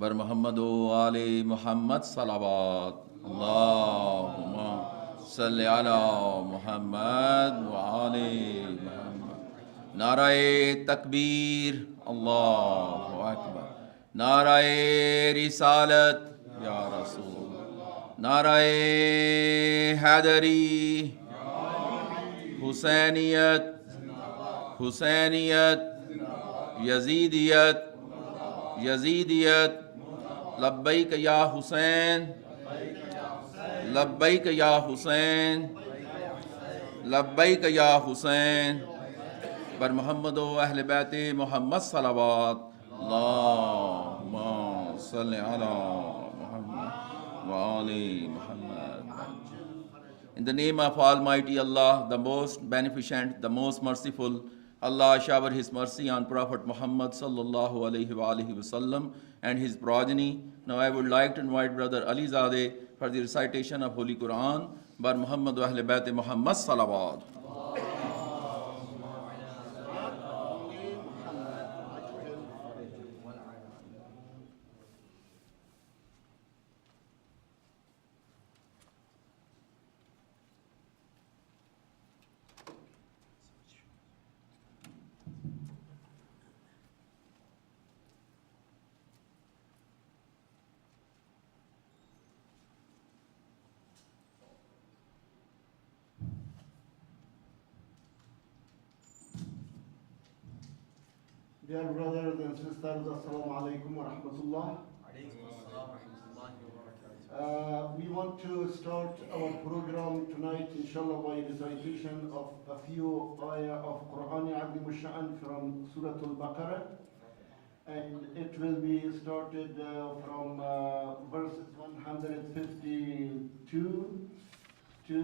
बर मोहम्मद आले मोहम्मद सलावत अल्लाहुम्मा सल्लि अला मोहम्मद व आले मोहम्मद। नाराए तकबीर, अल्लाहु अकबर। नाराए रिसालत या रसूल, नाराए हैदरी, हुसैनियत, हुसैनियत, यजीदियत, यजीदियत, लब्बैक या हुसैन, लब्बैक या हुसैन, लब्बैक या हुसैन। बर मोहम्मद व अहले बैत मोहम्मद सलावत अल्लाहुम्मा सल्लि अला मुहम्मद व आले Muhammad. In the name of Almighty Allah, the most beneficent, the most merciful, Allah shower His mercy on Prophet Muhammad sallallahu alaihi wasallam and his progeny. Now I would like to invite Brother Ali Zadeh for the recitation of Holy Quran. Bar Muhammad wa Ahle Bayt Muhammad salawat. Dear brothers and sisters, Assalamu alaikum wa rahmatullah. We want to start our program tonight, inshallah, by recitation of a few ayah of Quran Azim al-Sha'an from Surah Al-Baqarah. And it will be started from verses 152 to,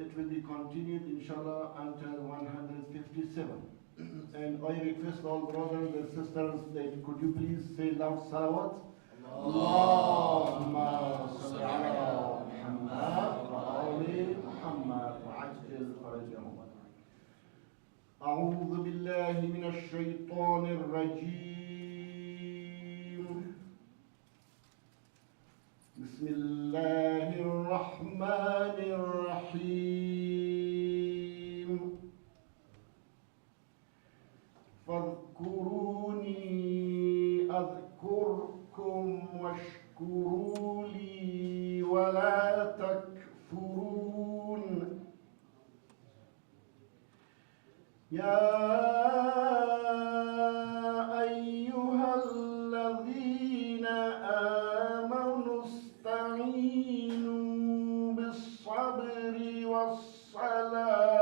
it will be continued, inshallah, until 157. And I request all brothers and sisters that could you please say loud salawat? Allahumma salli ala Muhammad wa ali Muhammad wa ajil farajahum. أعوذ بالله من الشيطان الرجيم. بسم الله الرحمن الرحيم. فاذكروني أذكركم واشكروا لي ولا تكفرون. يا أيها الذين آمنوا استعينوا بالصبر والصلاة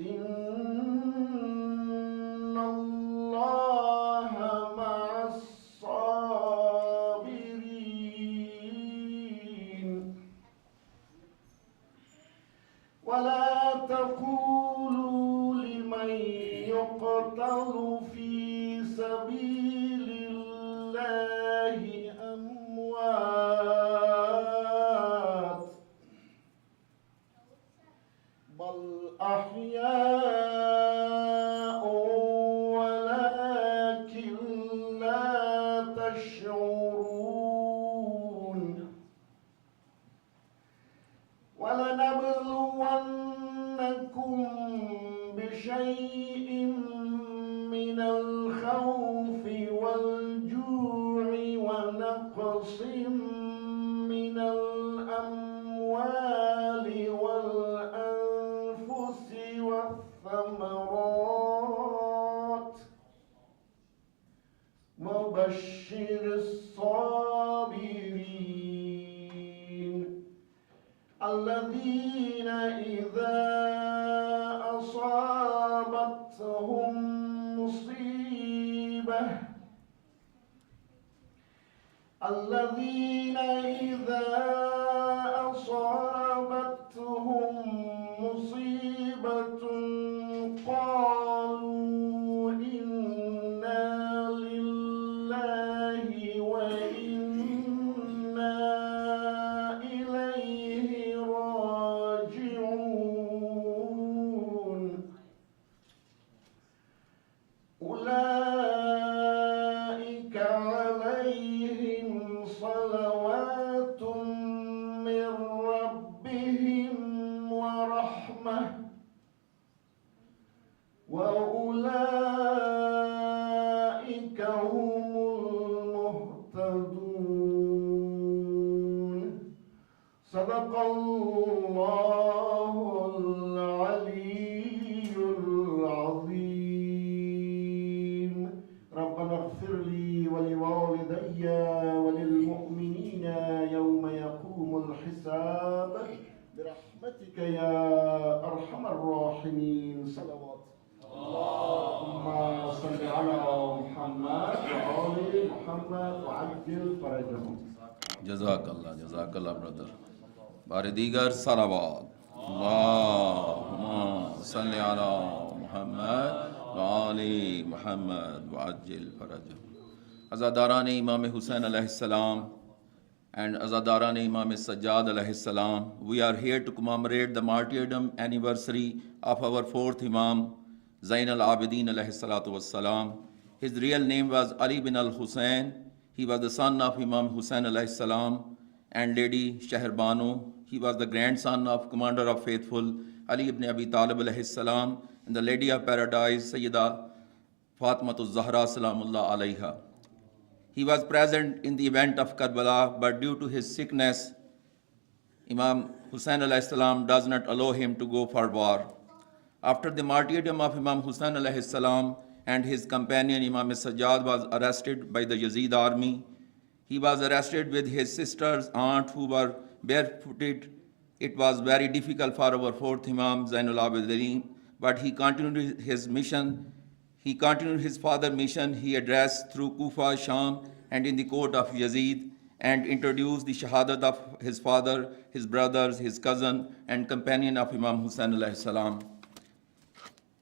إن الله مع الصابرين. ولا تقولوا لمن يقتل في سبيل الله أموات بل أحياء ولكن لا تشعرون. ولنبلونكم بشيء من الخوف والجوع ونقص من الأموال والأنفس والثمرات وبشر الصابرين الذين إذا أصابتهم مصيبة الذين إذا أصابتهم مصيبة قالوا إنا لله وإنا إليه راجعون. وأولئك هم المهتدون. صدق الله العلي العظيم. ربنا اغفر لي ولوالدي وللمؤمنين يوم يقوم الحساب برحمتك يا أرحم الراحمين. صلوات اللهم صل على محمد وآل محمد وعجل فرجهم. جزاک اللہ برادر. بار دیگر صلوات. اللہم صلی علی محمد وآل محمد وعجل فرجهم. عزاداران امام حسین علیہ السلام and عزاداران امام سجاد علیہ السلام, we are here to commemorate the martyrdom anniversary of our fourth Imam Zayn al-Abidin alayhi salatu wassalam. His real name was Ali ibn Husayn. He was the son of Imam Hussain alayhi salam and Lady Shahrbanu. He was the grandson of Commander of Faithful Ali ibn Abi Talib alayhi salam and the Lady of Paradise Sayyida Fatimatu Zahra salamullah alayha. He was present in the event of Karbala, but due to his sickness, Imam Hussain alayhi salam does not allow him to go for war. After the martyrdom of Imam Hussain alayhi salam and his companion Imam Sajjad was arrested by the Yazid army, he was arrested with his sister's aunt who were barefooted. It was very difficult for our fourth Imam Zayn al-Abidin, but he continued his mission. He continued his father's mission. He addressed through Kufa, Sham, and in the court of Yazid, and introduced the Shahadat of his father, his brothers, his cousin, and companion of Imam Hussain alayhi salam.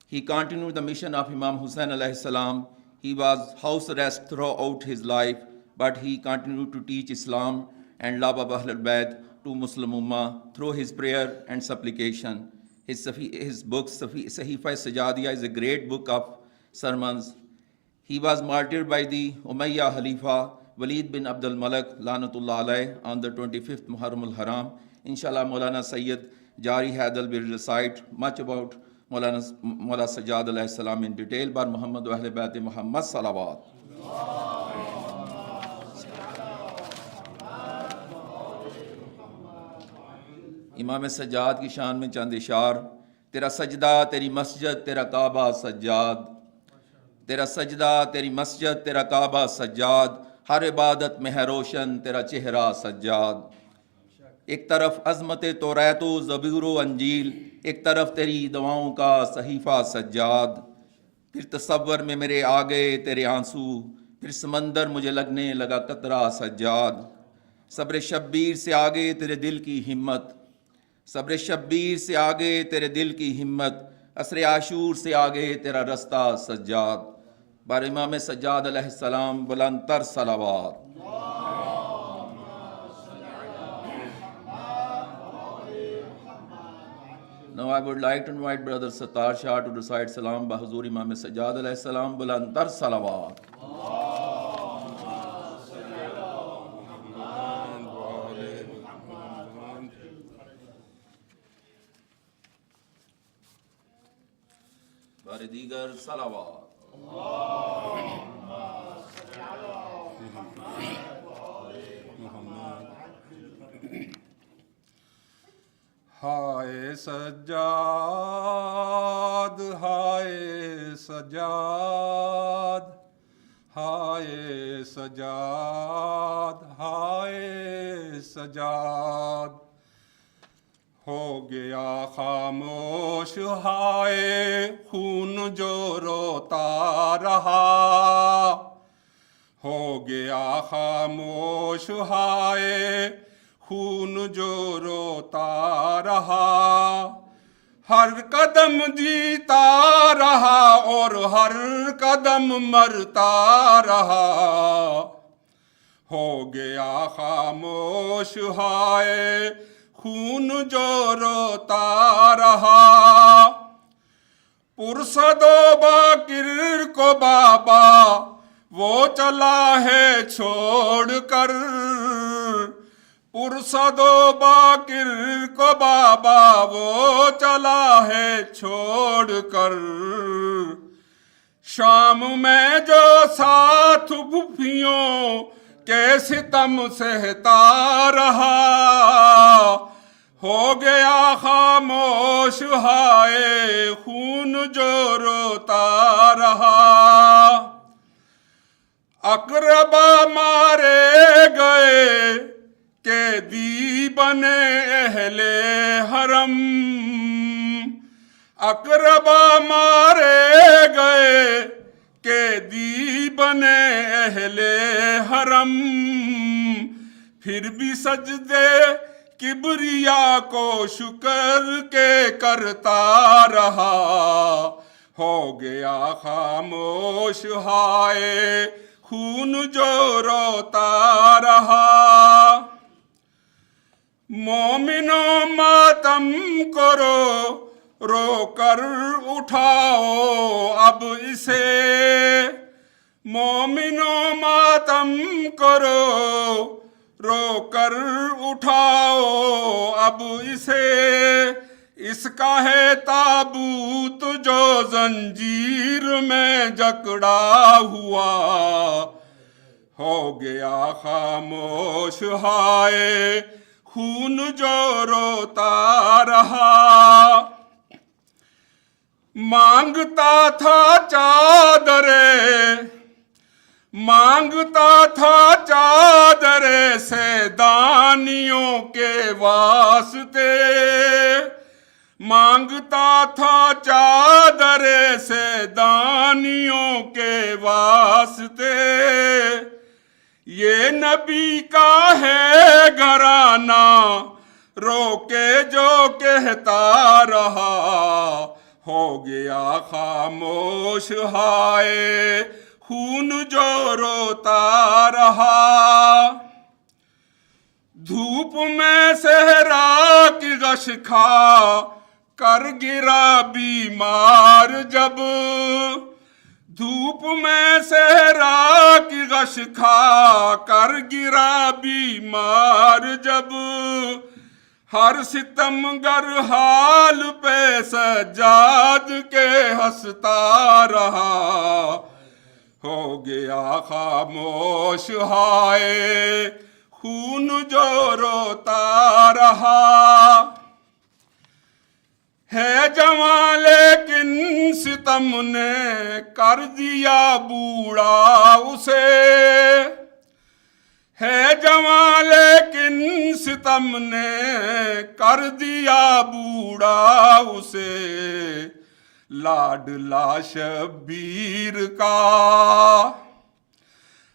He continued the mission of Imam Hussain alayhi salam. He was house arrest throughout his life, but he continued to teach Islam and love of Ahlul Bayt to Muslim Ummah through his prayer and supplication. His book, Sahifa Sajadiya, is a great book of sermons. He was martyred by the Umayyad Khalifa Walid bin Abdul Malik Lanatullah alayh on the 25th Muharram al-Haram. Inshallah, Maulana Sayyid Jari Haidar will recite much about Maulana Sajjad alayhi salam in detail. Bar Muhammad wa Ahl Bayt Muhammad salawat. امام سجاد کی شان میں چند اشعار. تیرا سجدہ تیری مسجد تیرا کعبہ سجاد، تیرا سجدہ تیری مسجد تیرا کعبہ سجاد، ہر عبادت میں ہے روشن تیرا چہرہ سجاد. ایک طرف عظمت توریت و زبور و انجیل، ایک طرف تیری دعاؤں کا صحیفہ سجاد. پھر تصور میں میرے آگے تیرے آنسو، پھر سمندر مجھے لگنے لگا قطرہ سجاد. صبر شبیر سے آگے تیرے دل کی ہمت، صبر شبیر سے آگے تیرے دل کی ہمت، عصر عاشور سے آگے تیرا رستہ سجاد. بار امام سجاد علیہ السلام بلند تر صلوات. Now I would like to invite Brother Sattar Shah to recite Salam Bahuzur Imam Sajjad alayhi salam buland tar salawat. Bari digar salawat. ہائے سجاد ہائے سجاد، ہائے سجاد ہائے سجاد، ہو گیا خاموش ہائے خون جو روتا رہا، ہو گیا خاموش ہائے خون جو روتا رہا. ہر قدم جیتا رہا اور ہر قدم مرتا رہا، ہو گیا خاموش ہائے خون جو روتا رہا. پرسد و باکر کو بابا وہ چلا ہے چھوڑ کر، پرسد مرصد و باقر کو بابا وہ چلا ہے چھوڑ کر، شام میں جو ساتھ پھوپھیوں کے ستم سہتا رہا، ہو گیا خاموش ہائے خون جو روتا رہا۔ اقربا مارے گئے قیدی بنے اہل حرم، اقربا مارے گئے قیدی بنے اہل حرم، پھر بھی سجدے کبریا کو شکر کے کرتا رہا، ہو گیا خاموش ہائے خون جو روتا رہا۔ مومنوں ماتم کرو رو کر اٹھاؤ اب اسے، مومنوں ماتم کرو رو کر اٹھاؤ اب اسے، اس کا ہے تابوت جو زنجیر میں جکڑا ہوا، ہو گیا خاموش ہائے خون جو روتا رہا۔ مانگتا تھا چادر سے دانیوں کے واسطے، مانگتا تھا چادر سے دانیوں کے واسطے، یہ نبی کا ہے گھرانہ رو کے جو کہتا رہا، ہو گیا خاموش ہائے خون جو روتا رہا۔ دھوپ میں صحرا کی غش کھا کر گرا بیمار جب، دھوپ میں صحرا کی غش کھا کر گرا بیمار جب، ہر ستمگر حال پہ سجاد کے ہنستا رہا، ہو گیا خاموش ہائے خون جو روتا رہا۔ ہے جوان لیکن ستم نے کر دیا بوڑھا اسے، ہے جوان لیکن ستم نے کر دیا بوڑھا اسے، لاڈلا شبیر کا،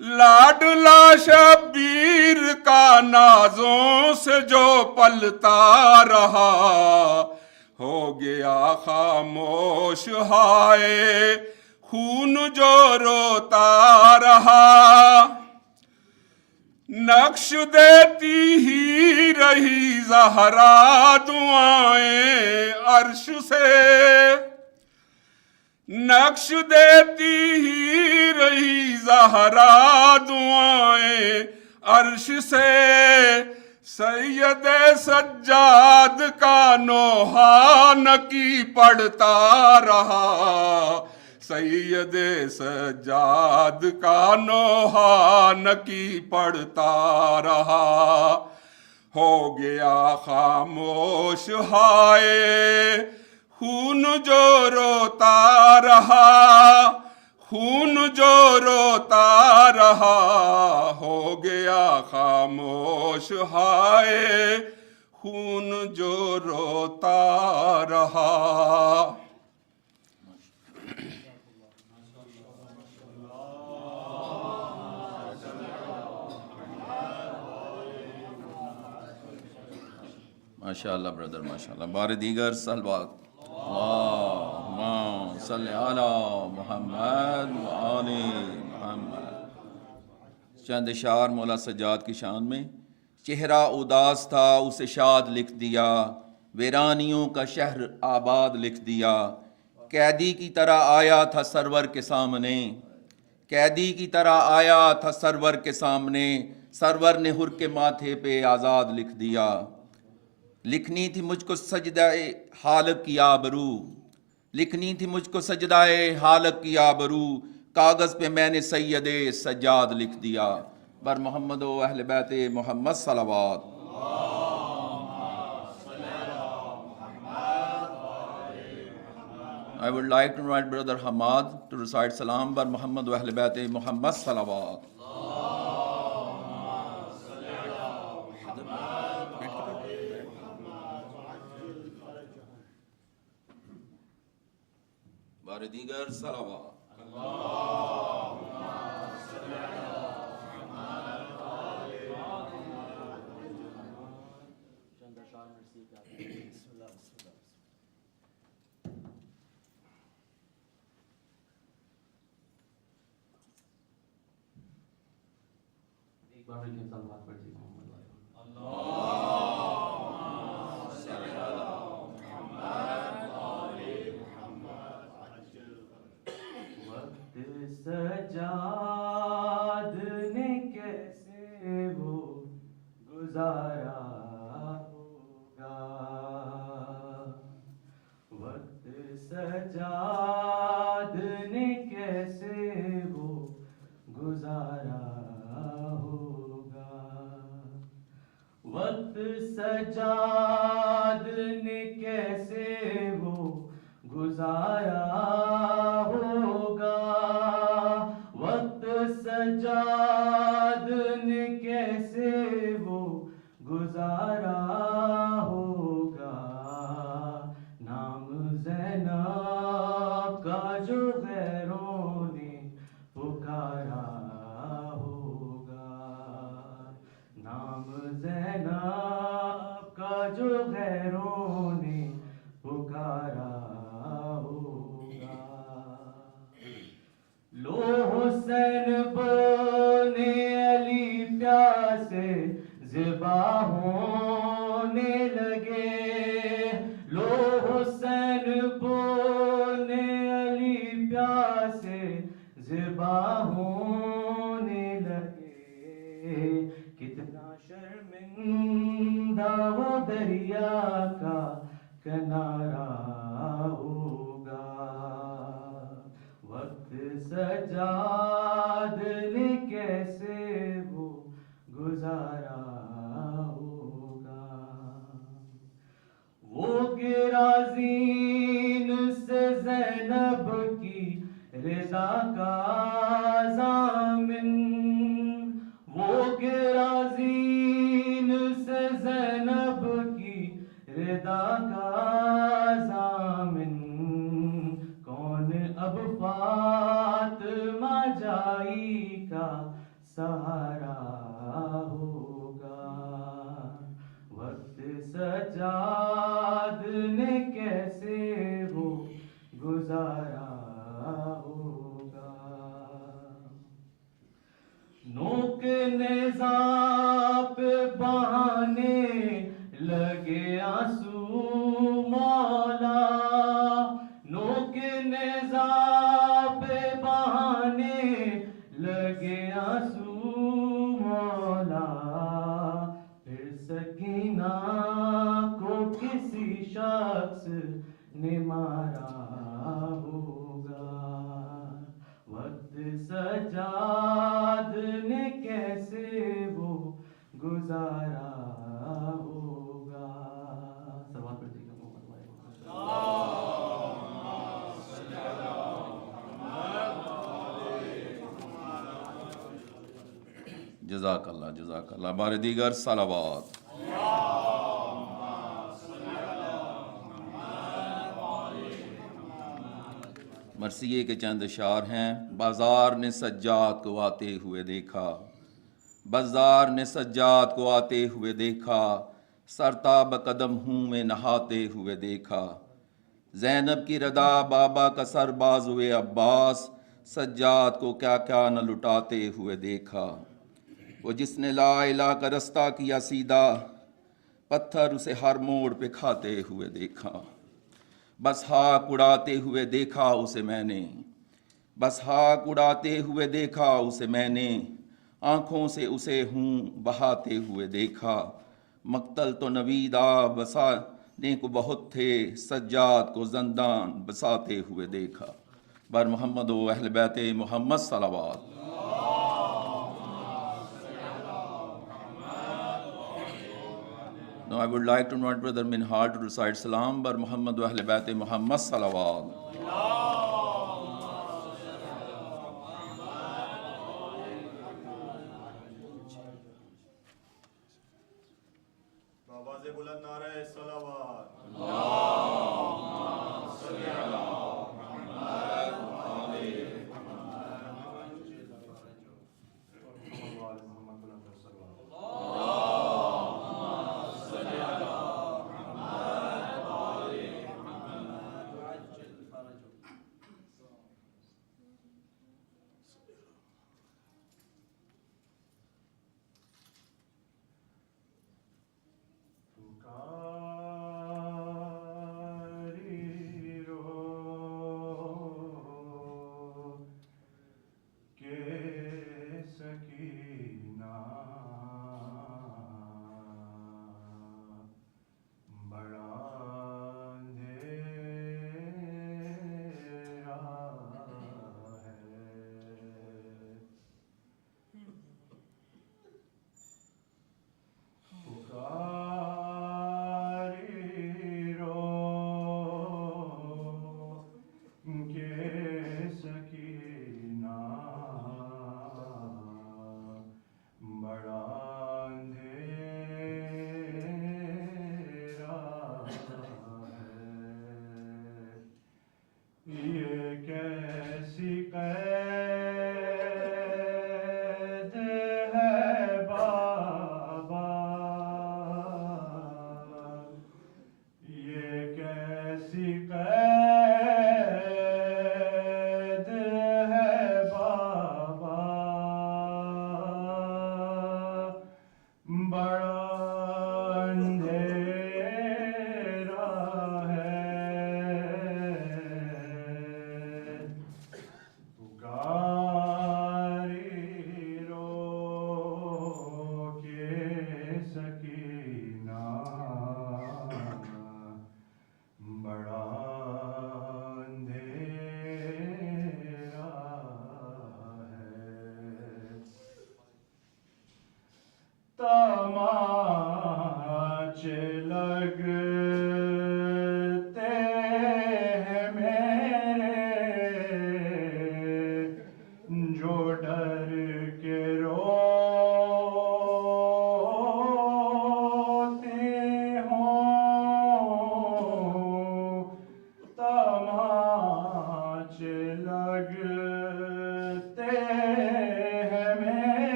لاڈلا شبیر کا نازوں سے جو پلتا رہا، ہو گیا خاموش ہائے خون جو روتا رہا۔ نقش دیتی ہی رہی زہرا دعائیں عرش سے، نقش دیتی ہی رہی زہرا دعائیں عرش سے، سید سجاد کا نوحہ نکی پڑھتا رہا، سید سجاد کا نوحہ نکی پڑھتا رہا، ہو گیا خاموش ہائے خون جو روتا رہا، خون جو روتا رہا، ہو گیا خاموش ہائے خون جو روتا رہا۔ ماشاءاللہ برادر ماشاءاللہ۔ بار دیگر صلوات، اللہم صلی علی محمد و آل محمد۔ چند اشعار مولا سجاد کی شان میں۔ چہرہ اداس تھا اسے شاد لکھ دیا، ویرانیوں کا شہر آباد لکھ دیا، قیدی کی طرح آیا تھا سرور کے سامنے، قیدی کی طرح آیا تھا سرور کے سامنے، سرور نے حر کے ماتھے پہ آزاد لکھ دیا، لکھنی تھی مجھ کو سجدہ حالق کی آبرو، لکھنی تھی مجھ کو سجدہ حالق کی آبرو، کاغذ پہ میں نے سید سجاد لکھ دیا، بر محمد و اہل بیت محمد صلوات۔ I would like to invite Brother Hamad to recite Salam bar Muhammad wa Ahl Bayt Muhammad Salawat. Bar digar salawat. Sajjad نے کیسے وہ گزارا ہوگا، وقت سجاد نے کیسے وہ گزارا ہوگا، وقت سجاد نے کیسے وہ گزارا ہوگا، وقت سجاد نے کیسے وہ گزارا ہوگا، نام زینب کا جو غیروں نے پکارا ہوگا، نام زینب کا جو غیروں نے پکارا ہوگا، لو حسین بنے علی پیاسے ذبح ہونے لگے، لو حسین بنے علی پیاسے ذبح ہونے لگے، کتنا شرمندہ وہ دریا کا کنارہ ہوگا، وقت سجاد نے کیسے وہ گزارا ہوگا، وہ گرا زین سے زینب کی رضا کا ضامن، وہ گرا زین سے زینب کی رضا کا ضامن، کون اب فاطمہ جائی کا سہارا ہوگا، وقت سجاد نے کیسے وہ گزارا ہوگا، نوک نیزہ پہ بہانے لگے آنسو مولا، نوک نیزہ پہ بہانے لگے آنسو مولا، پھر سکینہ کو کسی شخص نے مارا ہوگا، وقت سجاد نے کیسے وہ گزارا ہوگا، سلوات پڑھتے ہیں جزاک اللہ بار دیگر صلوات۔ مرثیے کے چند اشعار ہیں۔ بازار نے سجاد کو آتے ہوئے دیکھا، بازار نے سجاد کو آتے ہوئے دیکھا، سرتاب قدم ہوں میں نہاتے ہوئے دیکھا، زینب کی ردا بابا کا سر بازوئے عباس، سجاد کو کیا کیا نہ لٹاتے ہوئے دیکھا، وہ جس نے لا الہ کا رستہ کیا سیدھا، پتھر اسے ہر موڑ پہ کھاتے ہوئے دیکھا، بس ہاک اڑاتے ہوئے دیکھا اسے میں نے، بس ہاک اڑاتے ہوئے دیکھا اسے میں نے، آنکھوں سے اسے ہوں بہاتے ہوئے دیکھا، مقتل تو نویدہ بسانے کو بہت تھے، سجاد کو زندان بساتے ہوئے دیکھا۔ بر محمد و اہل بیت محمد صلوات۔ Now I would like to invite Brother Minhar to recite Salam bar Muhammad wa Ahl Bayt Muhammad Salawat. آواز بلند نعرہ صلوات۔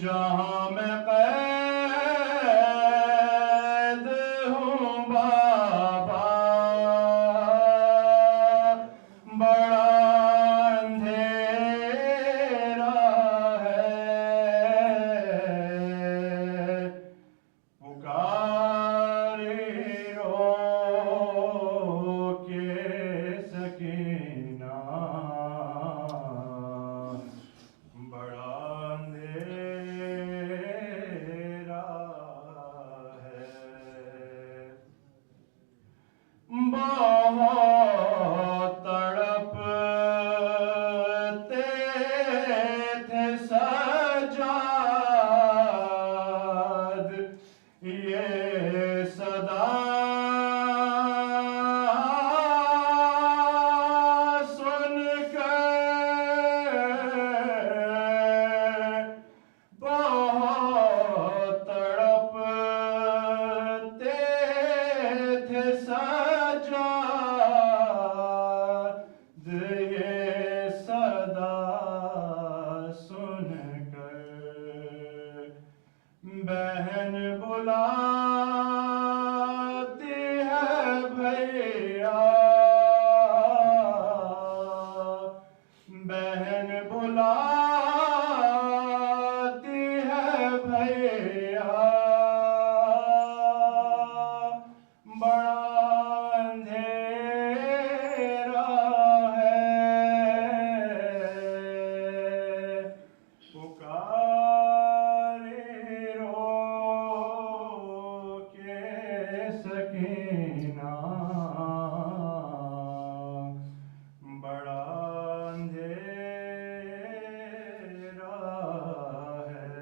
جہاں میں تھے سجاد یہ صدا سن کر بہت تڑپتے تھے سجاد یہ صدا سن کر بہن بلاتی ہے بھیا بہن بلاتی ہے بھیا بڑا اندھیرا ہے پکاری رو کے سکینہ بڑا اندھیرا ہے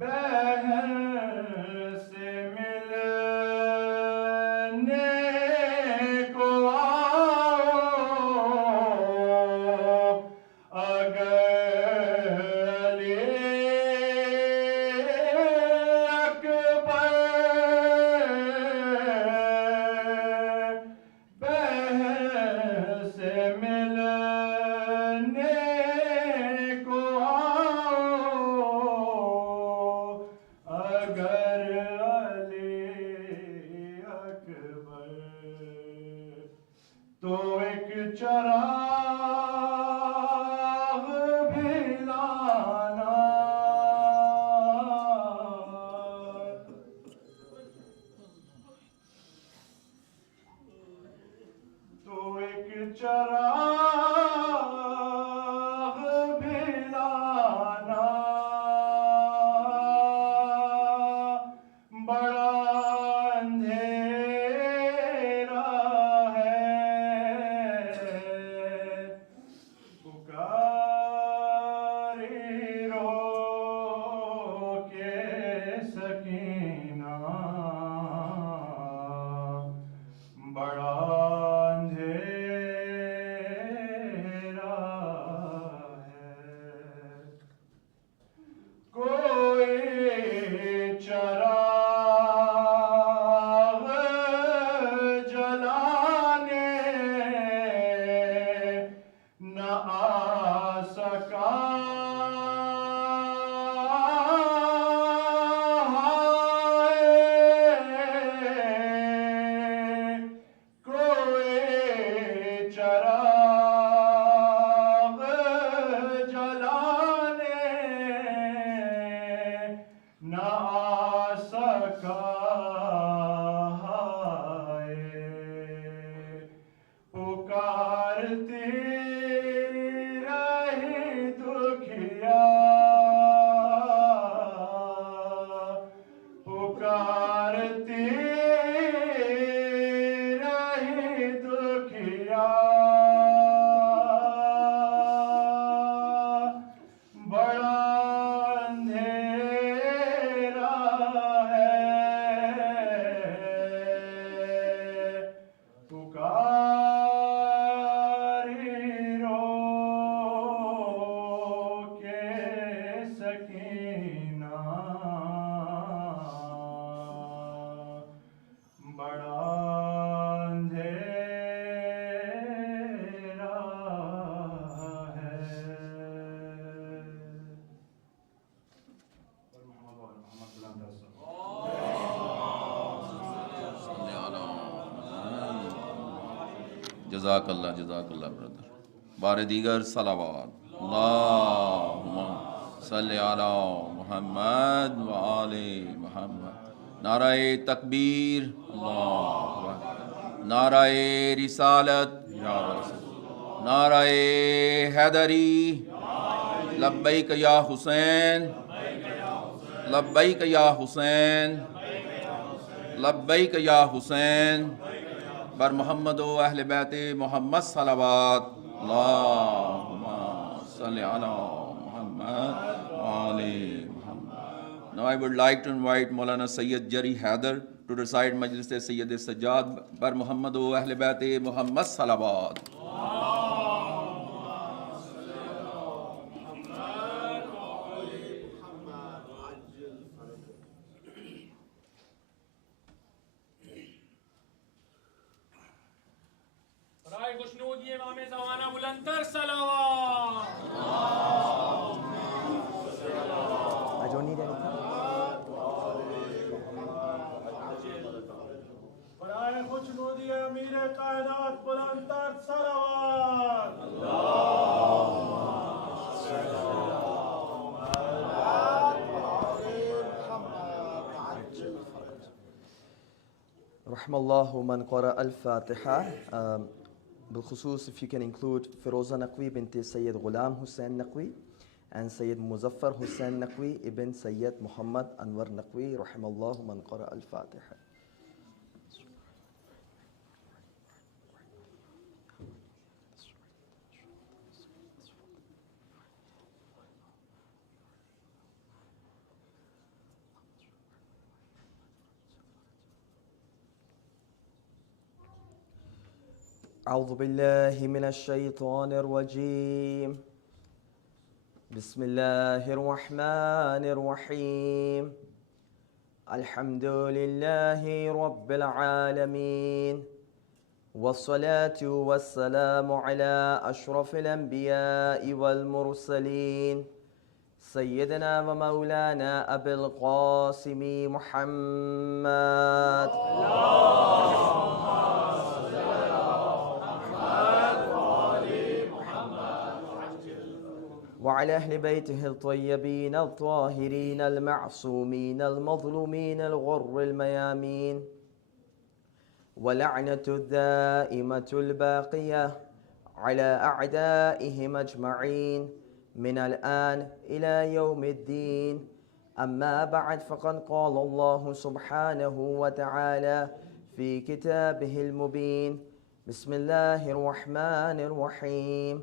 بہن سے ملنے کو آؤ اگر علی اکبر بہن سے ملنے کو آؤ اگر علی اکبر تو ایک چراغ بھی لانا تو ایک چراغ بھی لانا بڑا اندھیرا ہے پکاری رو کے سکینہ بڑا اندھیرا ہے کوئی چراغ جلانے نہ آ سکا کوئی چراغ جلانے نہ آ سکا پکارتی رہی دکھیا پکارتی رہی دکھیا بڑا اندھیرا ہے پکاری رو کے سکینہ بڑا اندھیرا ہے جزاک اللہ برادر. بار دیگر صلوات. اللہم صلی علی محمد و آل محمد. نعرہ تکبیر. اللہ اکبر. نعرہ رسالت. یا رسول. نعرہ حیدری. لبیک یا حسین. لبیک یا حسین. لبیک یا حسین. بر محمد و اہل بیت محمد صلوات. Allahumma salli ala Muhammad wa ali Muhammad. Now I would like to invite Maulana Sayyid Jari Haider to recite Majlis Sayyid Sajjad Bar Muhammad o Ahle Bayt Muhammad Salawat. برای خوشنودی امام زمانه بلندتر صلوات. I don't need anything. برای خوشنودی امیر کائنات بلندتر صلوات. رحم الله من قرأ الفاتحة. بالخصوص if you can include Firoza Naqvi bint Sayyid Ghulam Hussain Naqvi and Sayyid Muzaffar Hussain Naqvi ibn Sayyid Muhammad Anwar Naqvi. رحم الله من قرأ الفاتحة. أعوذ بالله من الشيطان الرجيم. بسم الله الرحمن الرحيم. الحمد لله رب العالمين والصلاة والسلام على أشرف الأنبياء والمرسلين سيدنا ومولانا أبي القاسم محمد. وعلى أهل بيته الطيبين الطاهرين المعصومين المظلومين الغر الميامين ولعنة الدائمة الباقية على أعدائهم أجمعين من الآن إلى يوم الدين. أما بعد فقد قال الله سبحانه وتعالى في كتابه المبين. بسم الله الرحمن الرحيم.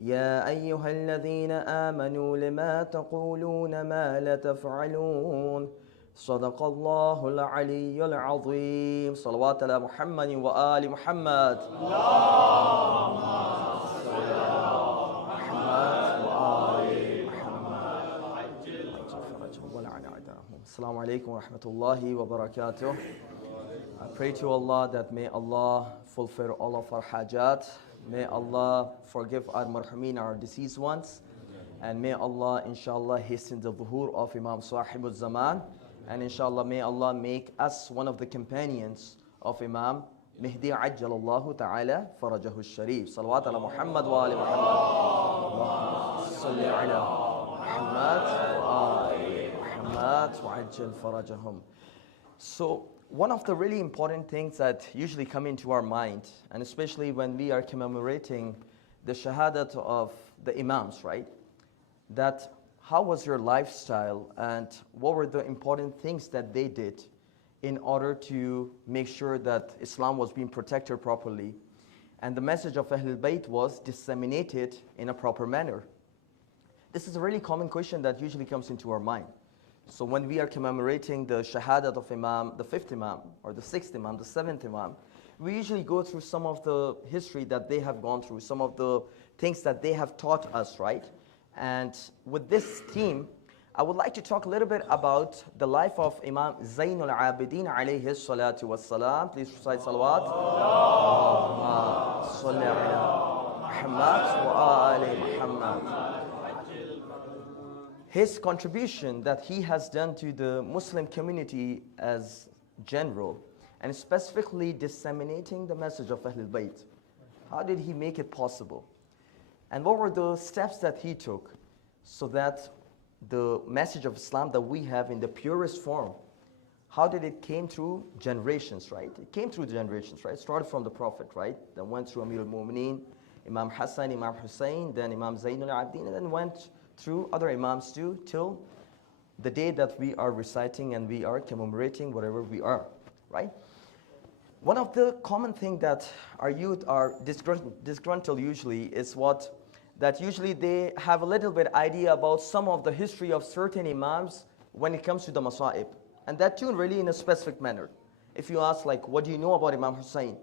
يا أيها الذين آمنوا لما تقولون ما لا تفعلون. صدق الله العلي العظيم. صلوات على محمد وآل محمد. اللهم صل على محمد وآل محمد. عجل فرجهم ولعن أعداءهم. السلام عليكم ورحمة الله وبركاته. I pray to Allah that may Allah fulfill all of our hajat. May Allah forgive our marhameen, our deceased ones. And may Allah, inshallah, hasten the dhuhur of Imam Sahib al-Zaman. And inshallah, may Allah make us one of the companions of Imam Mihdi Ajjalallahu Ta'ala Farajahu Sharif. Salawat ala Muhammad wa ali Muhammad. Salli ala Muhammad wa ali Muhammad wa ajjal farajahum. So, one of the really important things that usually come into our mind, and especially when we are commemorating the Shahadat of the Imams, right? That how was your lifestyle and what were the important things that they did in order to make sure that Islam was being protected properly and the message of Ahlul Bayt was disseminated in a proper manner? This is a really common question that usually comes into our mind. So when we are commemorating the Shahadat of Imam, the 5th Imam, or the 6th Imam, the 7th Imam, we usually go through some of the history that they have gone through, some of the things that they have taught us, right? And with this theme, I would like to talk a little bit about the life of Imam Zayn al-Abidin alayhi salatu wassalam. Please recite salawat. Allahumma salli ala Muhammad wa ali Muhammad. His contribution that he has done to the Muslim community as general, and specifically disseminating the message of Ahlul Bayt. How did he make it possible? And what were the steps that he took so that the message of Islam that we have in the purest form, how did it came through generations, right? It came through generations, right? It started from the Prophet, right? Then went through Amir al-Mu'mineen, Imam Hassan, Imam Hussein, then Imam Zayn al-Abidin, and then went through other Imams too, till the day that we are reciting and we are commemorating whatever we are, right? One of the common things that our youth are disgruntled usually is that usually they have a little bit idea about some of the history of certain imams when it comes to the masa'ib. And that too really in a specific manner. If you ask like, what do you know about Imam Hussein?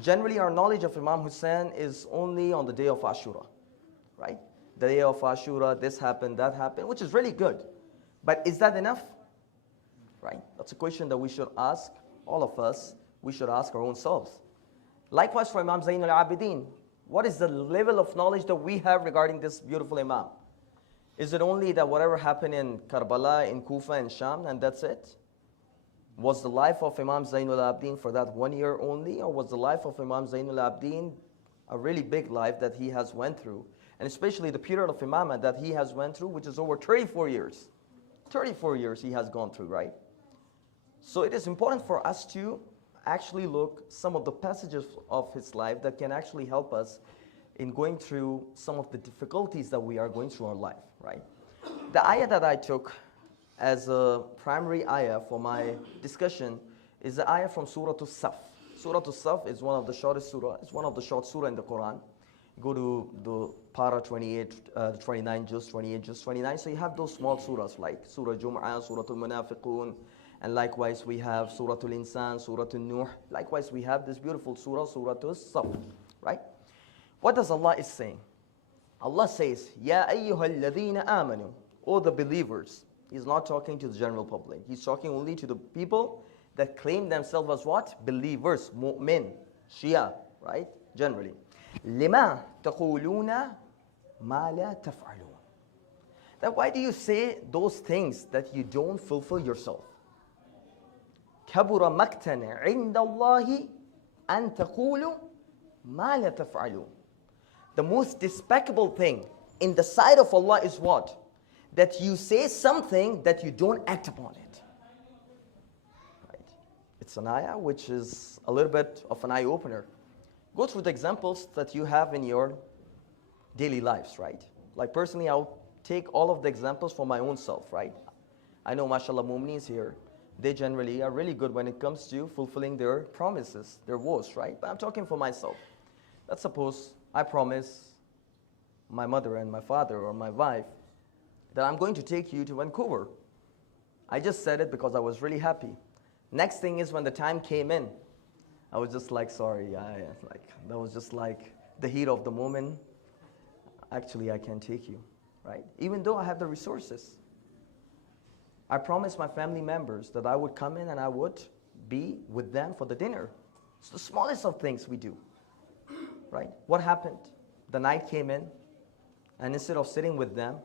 Generally our knowledge of Imam Hussein is only on the day of Ashura, right? The day of Ashura, this happened, that happened, which is really good. But is that enough? Right? That's a question that we should ask, all of us, we should ask our own selves. Likewise for Imam Zayn al-Abidin, what is the level of knowledge that we have regarding this beautiful Imam? Is it only that whatever happened in Karbala, in Kufa, and Sham, and that's it? Was the life of Imam Zayn al-Abidin for that 1 year only, or was the life of Imam Zayn al-Abidin a really big life that he has went through? And especially the period of Imamah that he has went through, which is over 34 years. 34 years he has gone through, right? So it is important for us to actually look some of the passages of his life that can actually help us in going through some of the difficulties that we are going through our life, right? The ayah that I took as a primary ayah for my discussion is the ayah from Surah As-Saf. Surah As-Saf is one of the shortest surah. It's one of the short surah in the Quran. Go to the para 28, 29 juz, 28 juz, 29. So you have those small surahs like Surah Jum'ah, Surah Al-Munafiqun, and likewise we have Surah Al-Insan, Surah Al-Nuh. Likewise we have this beautiful surah, Surah As-Saf, right? What does Allah is saying? Allah says, Ya ayyuhal ladhina amanu, O the believers. He's not talking to the general public. He's talking only to the people that claim themselves as what? Believers, mu'min, Shia, right? Generally. لِمَا تَقُولُونَ مَا لَا تَفْعَلُونَ. That why do you say those things that you don't fulfill yourself? كَبُرَ مَقْتًا عِنْدَ اللَّهِ أَن تَقُولُوا مَا لَا تَفْعَلُونَ. The most despicable thing in the sight of Allah is what? That you say something that you don't act upon it. Right? It's an ayah which is a little bit of an eye-opener. Go through the examples that you have in your daily lives, right? Like personally, I'll take all of the examples for my own self, right? I know, mashallah, mu'mineens here, they generally are really good when it comes to fulfilling their promises, their vows, right? But I'm talking for myself. Let's suppose I promise my mother and my father or my wife that I'm going to take you to Vancouver. I just said it because I was really happy. Next thing is when the time came in, I was just like, sorry, that was just like the heat of the moment. Actually, I can't take you, right? Even though I have the resources. I promised my family members that I would come in and I would be with them for the dinner. It's the smallest of things we do, right? What happened? The night came in, and instead of sitting with them,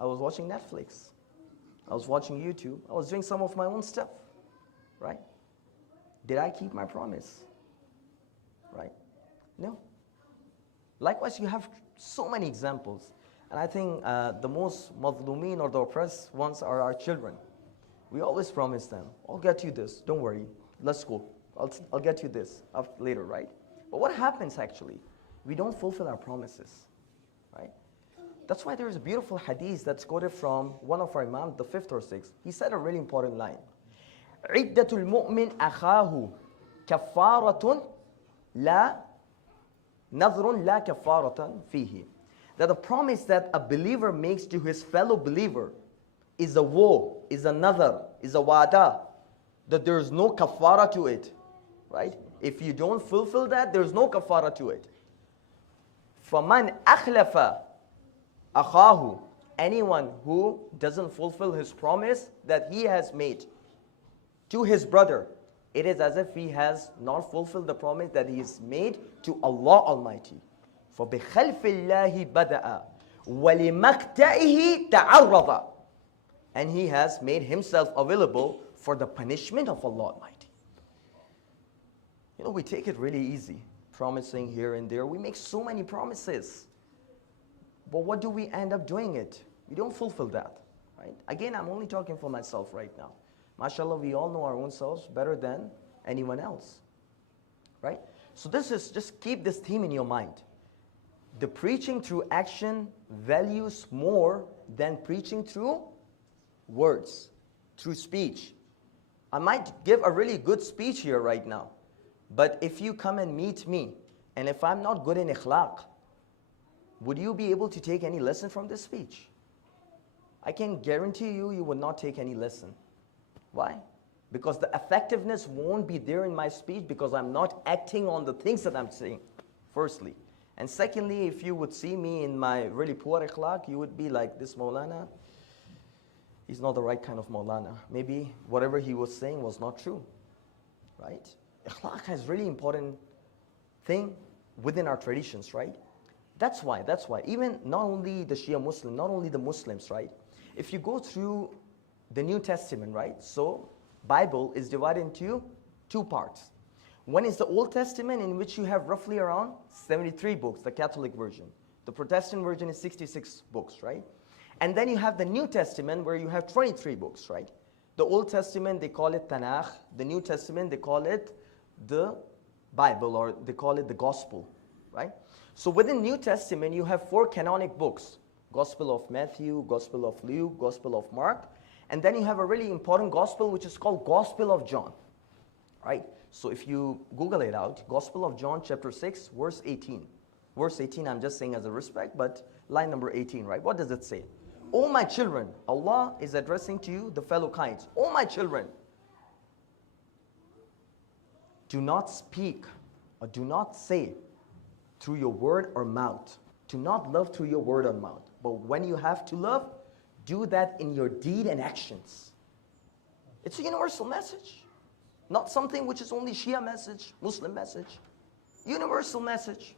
I was watching Netflix. I was watching YouTube. I was doing some of my own stuff, right? Did I keep my promise? Right? No. Likewise, you have so many examples. And I think the most mazlumin or the oppressed ones are our children. We always promise them, I'll get you this, don't worry, let's go. I'll get you this later, right? But what happens actually? We don't fulfill our promises, right? That's why there is a beautiful hadith that's quoted from one of our imams, the 5th or 6th. He said a really important line. عِدَّةُ الْمُؤْمِنْ أَخَاهُ كَفَّارَةٌ لَا نَظْرٌ لَا كَفَّارَةً فِيهِ. That the promise that a believer makes to his fellow believer is a woe, is a nadhr, is a wa'da, that there is no kafara to it, right? If you don't fulfill that, there is no kafara to it. فَمَنْ أَخْلَفَ أَخَاهُ. Anyone who doesn't fulfill his promise that he has made to his brother, it is as if he has not fulfilled the promise that he has made to Allah Almighty. فَبِخَلْفِ اللَّهِ بَدَأَ وَلِمَقْتَئِهِ تَعَرَّضَ. And he has made himself available for the punishment of Allah Almighty. You know, we take it really easy, promising here and there. We make so many promises. But what do we end up doing it? We don't fulfill that, right? Again, I'm only talking for myself right now. MashaAllah, we all know our own selves better than anyone else, right? So this is, just keep this theme in your mind. The preaching through action values more than preaching through words, through speech. I might give a really good speech here right now, But if you come and meet me, and if I'm not good in ikhlaq, would you be able to take any lesson from this speech? I can guarantee you, you would not take any lesson. Why? Because the effectiveness won't be there in my speech because I'm not acting on the things that I'm saying, firstly. And secondly, if you would see me in my really poor ikhlaq, you would be like, this Maulana, he's not the right kind of Maulana. Maybe whatever he was saying was not true, right? Ikhlaq is really important thing within our traditions, right? That's why, even not only the Shia Muslim, not only the Muslims, right? If you go through the New Testament, right? So, Bible is divided into two parts. One is the Old Testament, in which you have roughly around 73 books, the Catholic version. The Protestant version is 66 books, right? And then you have the New Testament, where you have 23 books, right? The Old Testament, they call it Tanakh. The New Testament, they call it the Bible, or they call it the Gospel, right? So within New Testament, you have 4 canonic books. Gospel of Matthew, Gospel of Luke, Gospel of Mark. And then you have a really important gospel, which is called Gospel of John, right? So if you Google it out, Gospel of John, chapter 6, verse 18. Verse 18, I'm just saying as a respect, but line number 18, right? What does it say? Oh, my children, Allah is addressing to you, the fellow kinds. Oh, my children, do not speak or do not say through your word or mouth. Do not love through your word or mouth. But when you have to love, do that in your deed and actions. It's a universal message. Not something which is only Shia message, Muslim message. Universal message.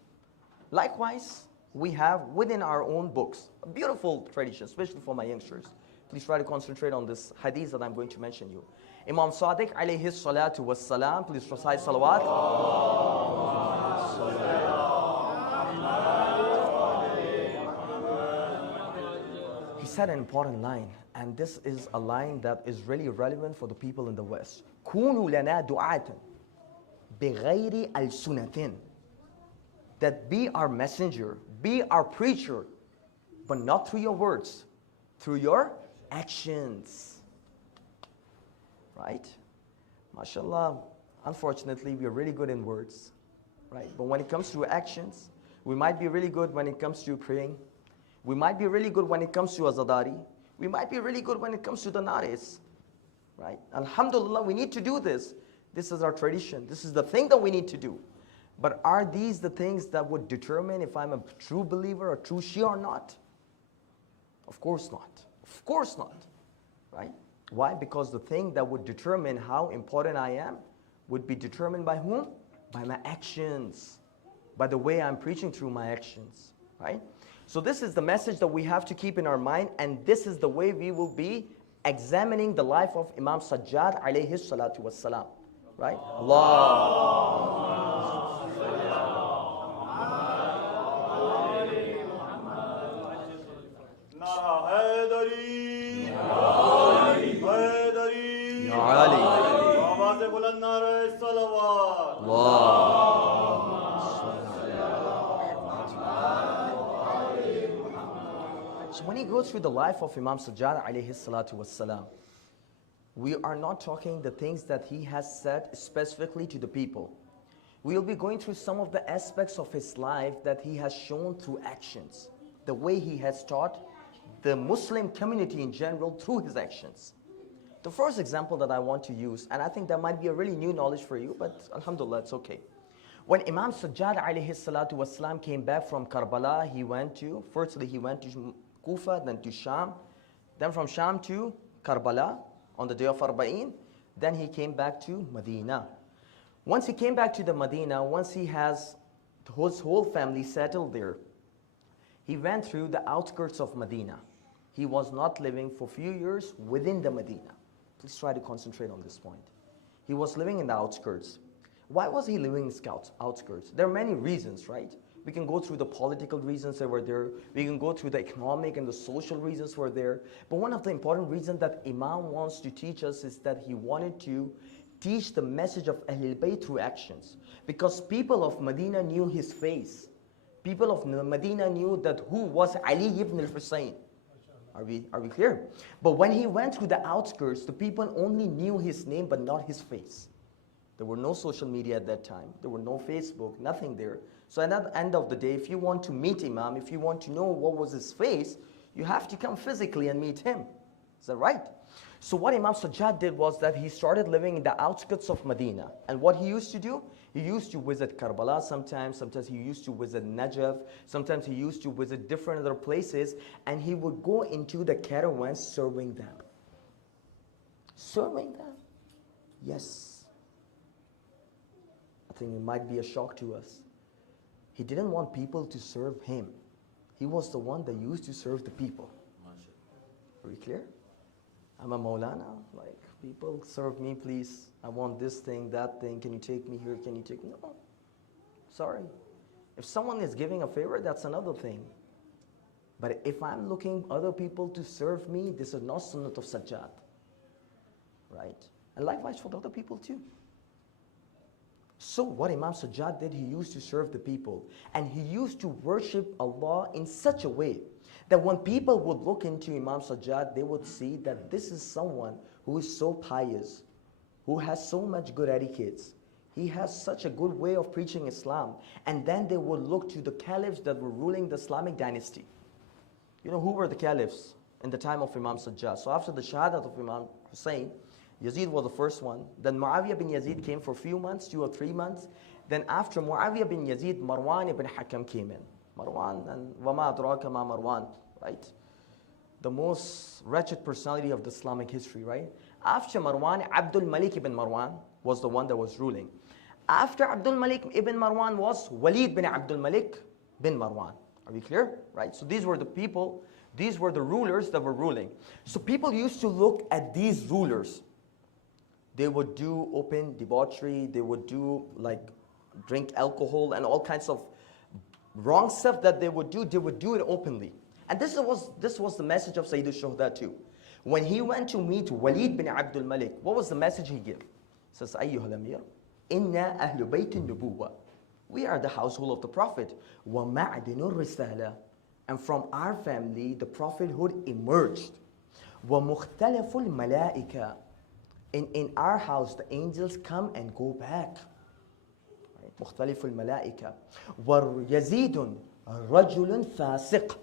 Likewise, we have within our own books a beautiful tradition, especially for my youngsters. Please try to concentrate on this hadith that I'm going to mention you. Imam Sadiq alayhi salatu was salam. Please recite salawat. He said an important line, and this is a line that is really relevant for the people in the West. كونوا لنا دعاة بغير ألسنة. That be our messenger, be our preacher, but not through your words, through your actions. Right? MashaAllah, unfortunately, we are really good in words, right? But when it comes to actions, we might be really good when it comes to praying. We might be really good when it comes to azadari. We might be really good when it comes to the naris, right? Alhamdulillah, we need to do this. This is our tradition. This is the thing that we need to do. But are these the things that would determine if I'm a true believer or true Shia or not? Of course not. Of course not, right? Why? Because the thing that would determine how important I am would be determined by whom? By my actions, by the way I'm preaching through my actions, right? So this is the message that we have to keep in our mind, and this is the way we will be examining the life of Imam Sajjad alayhi salatu wassalam, right? Allah. Nara Haidari, Haidari, Ya Ali. Awaaz-e buland nare salawat. Allah. So when you go through the life of Imam Sajjad alayhi salatu wassalam, we are not talking the things that he has said specifically to the people. We will be going through some of the aspects of his life that he has shown through actions, the way he has taught the Muslim community in general through his actions. The first example that I want to use, and I think that might be a really new knowledge for you, but alhamdulillah, it's okay. When Imam Sajjad alayhi salatu wassalam came back from Karbala, firstly he went to Kufa, then to Sham, then from Sham to Karbala on the day of Arba'in, then he came back to Medina. Once he came back to the Medina, once he has his whole family settled there, he went through the outskirts of Medina. He was not living for a few years within the Medina. Please try to concentrate on this point. He was living in the outskirts. Why was he living in the outskirts? There are many reasons, right? We can go through the political reasons that were there. We can go through the economic and the social reasons were there. But one of the important reasons that Imam wants to teach us is that he wanted to teach the message of Ahlul Bayt through actions. Because people of Medina knew his face. People of Medina knew that who was Ali ibn Husayn. Are we clear? But when he went through the outskirts, the people only knew his name but not his face. There were no social media at that time. There were no Facebook, nothing there. So at the end of the day, if you want to meet Imam, if you want to know what was his face, you have to come physically and meet him. Is that right? So what Imam Sajjad did was that he started living in the outskirts of Medina. And what he used to do, he used to visit Karbala sometimes he used to visit Najaf, sometimes he used to visit different other places, and he would go into the caravans serving them. Serving them? Yes. I think it might be a shock to us. He didn't want people to serve him. He was the one that used to serve the people. Are we clear? I'm a Maulana, like, people serve me, please. I want this thing, that thing. Can you take me here? Can you take me? No. Sorry. If someone is giving a favor, that's another thing. But if I'm looking other people to serve me, this is not sunnat of Sajjad. Right? And likewise for the other people too. So what Imam Sajjad did, he used to serve the people. And he used to worship Allah in such a way that when people would look into Imam Sajjad, they would see that this is someone who is so pious, who has so much good etiquettes. He has such a good way of preaching Islam. And then they would look to the caliphs that were ruling the Islamic dynasty. You know, who were the caliphs in the time of Imam Sajjad? So after the Shahadat of Imam Husayn, Yazid was the first one. Then Muawiyah bin Yazid came for a few months, 2 or 3 months. Then after Muawiyah bin Yazid, Marwan ibn Hakam came in. Marwan and Wama adraka ma Marwan, right? The most wretched personality of the Islamic history, right? After Marwan, Abdul Malik ibn Marwan was the one that was ruling. After Abdul Malik ibn Marwan was Walid bin Abdul Malik bin Marwan. Are we clear? Right? So these were the people, these were the rulers that were ruling. So people used to look at these rulers. They would do open debauchery, they would do like drink alcohol and all kinds of wrong stuff that they would do it openly. And this was the message of Sayyid al-Shuhada too. When he went to meet Walid bin Abdul Malik, what was the message he gave? He says, Ayyuhal Amir, inna ahlu baytin nubuwa. We are the household of the Prophet. Wa ma'adinur risala. And from our family, the prophethood emerged. Wa mukhtalaful malaika. In our house, the angels come and go back. مختلف الملائكة ويزيد رجل فاسق.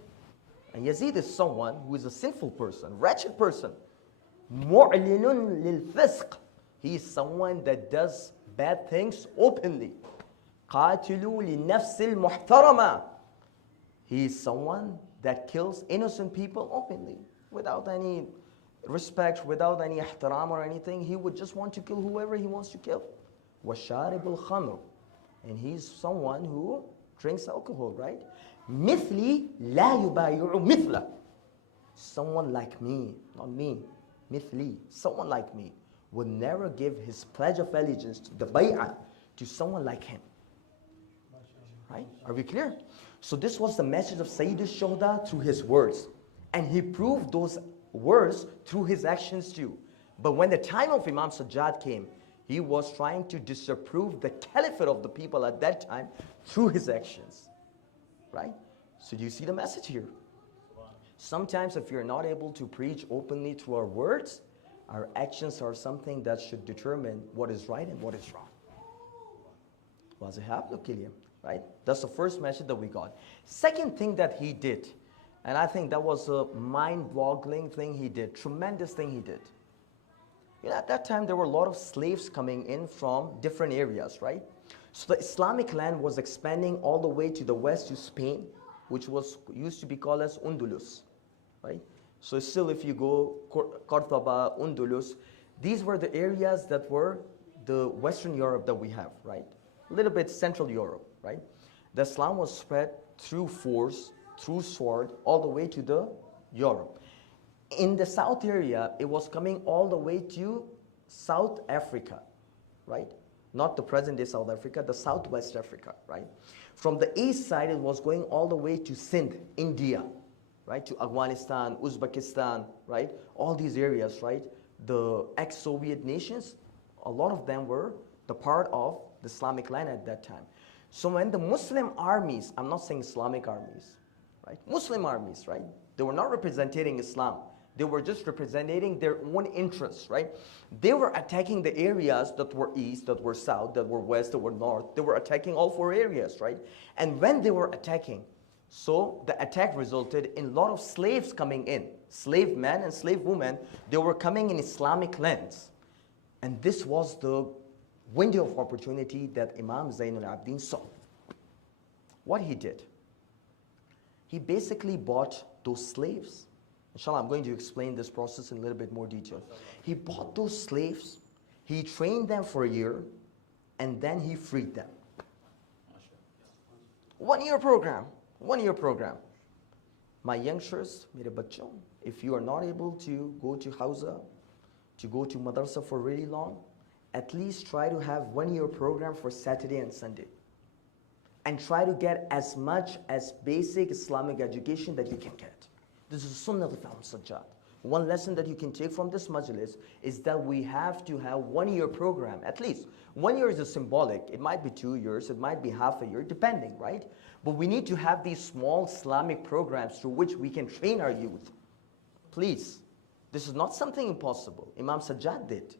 And Yazid is someone who is a sinful person, wretched person. معلن للفسق. He is someone that does bad things openly. قاتلوا للنفس المحترمة. He is someone that kills innocent people openly, without any respect, without any ihtiram or anything. He would just want to kill whoever he wants to kill. وشارب الخمر. And he's someone who drinks alcohol, right? مثلي لا يبايع مثله. Someone like me, not me, مثلي, someone like me, would never give his pledge of allegiance to the bay'ah to someone like him. Right? Are we clear? So this was the message of Sayyid al-Shuhada through his words. And he proved those words through his actions too. But when the time of Imam Sajjad came, he was trying to disapprove the caliphate of the people at that time through his actions. Right? So do you see the message here? Sometimes if you're not able to preach openly through our words, our actions are something that should determine what is right and what is wrong. Right? That's the first message that we got. Second thing that he did, and I think that was a mind-boggling thing he did, tremendous thing he did. You know, at that time, there were a lot of slaves coming in from different areas, right? So the Islamic land was expanding all the way to the west to Spain, which was used to be called as Undulus, right? So still, if you go Cordoba, Undulus, these were the areas that were the Western Europe that we have, right? A little bit Central Europe, right? The Islam was spread through force, through sword, all the way to the Europe. In the south area, it was coming all the way to South Africa, right? Not the present-day South Africa, the Southwest Africa, right? From the east side, it was going all the way to Sindh, India, right? To Afghanistan, Uzbekistan, right? All these areas, right? The ex-Soviet nations, a lot of them were the part of the Islamic land at that time. So when the Muslim armies, I'm not saying Islamic armies, right? Muslim armies, right? They were not representing Islam. They were just representing their own interests, right? They were attacking the areas that were east, that were south, that were west, that were north. They were attacking all 4 areas, right? And when they were attacking, so the attack resulted in a lot of slaves coming in. Slave men and slave women, they were coming in Islamic lands. And this was the window of opportunity that Imam Zayn al-Abidin saw. What he did, he basically bought those slaves. Inshallah, I'm going to explain this process in a little bit more detail. He bought those slaves, he trained them for a year, and then he freed them. 1 year program, 1 year program. My youngsters, mere bachcho, if you are not able to go to Hausa, to go to madrasa for really long, at least try to have 1 year program for Saturday and Sunday. And try to get as much as basic Islamic education that you can get. This is Sunnah of Imam Sajjad. One lesson that you can take from this majlis is that we have to have 1 year program, at least. 1 year is a symbolic. It might be 2 years, it might be half a year, depending, right? But we need to have these small Islamic programs through which we can train our youth. Please, this is not something impossible. Imam Sajjad did.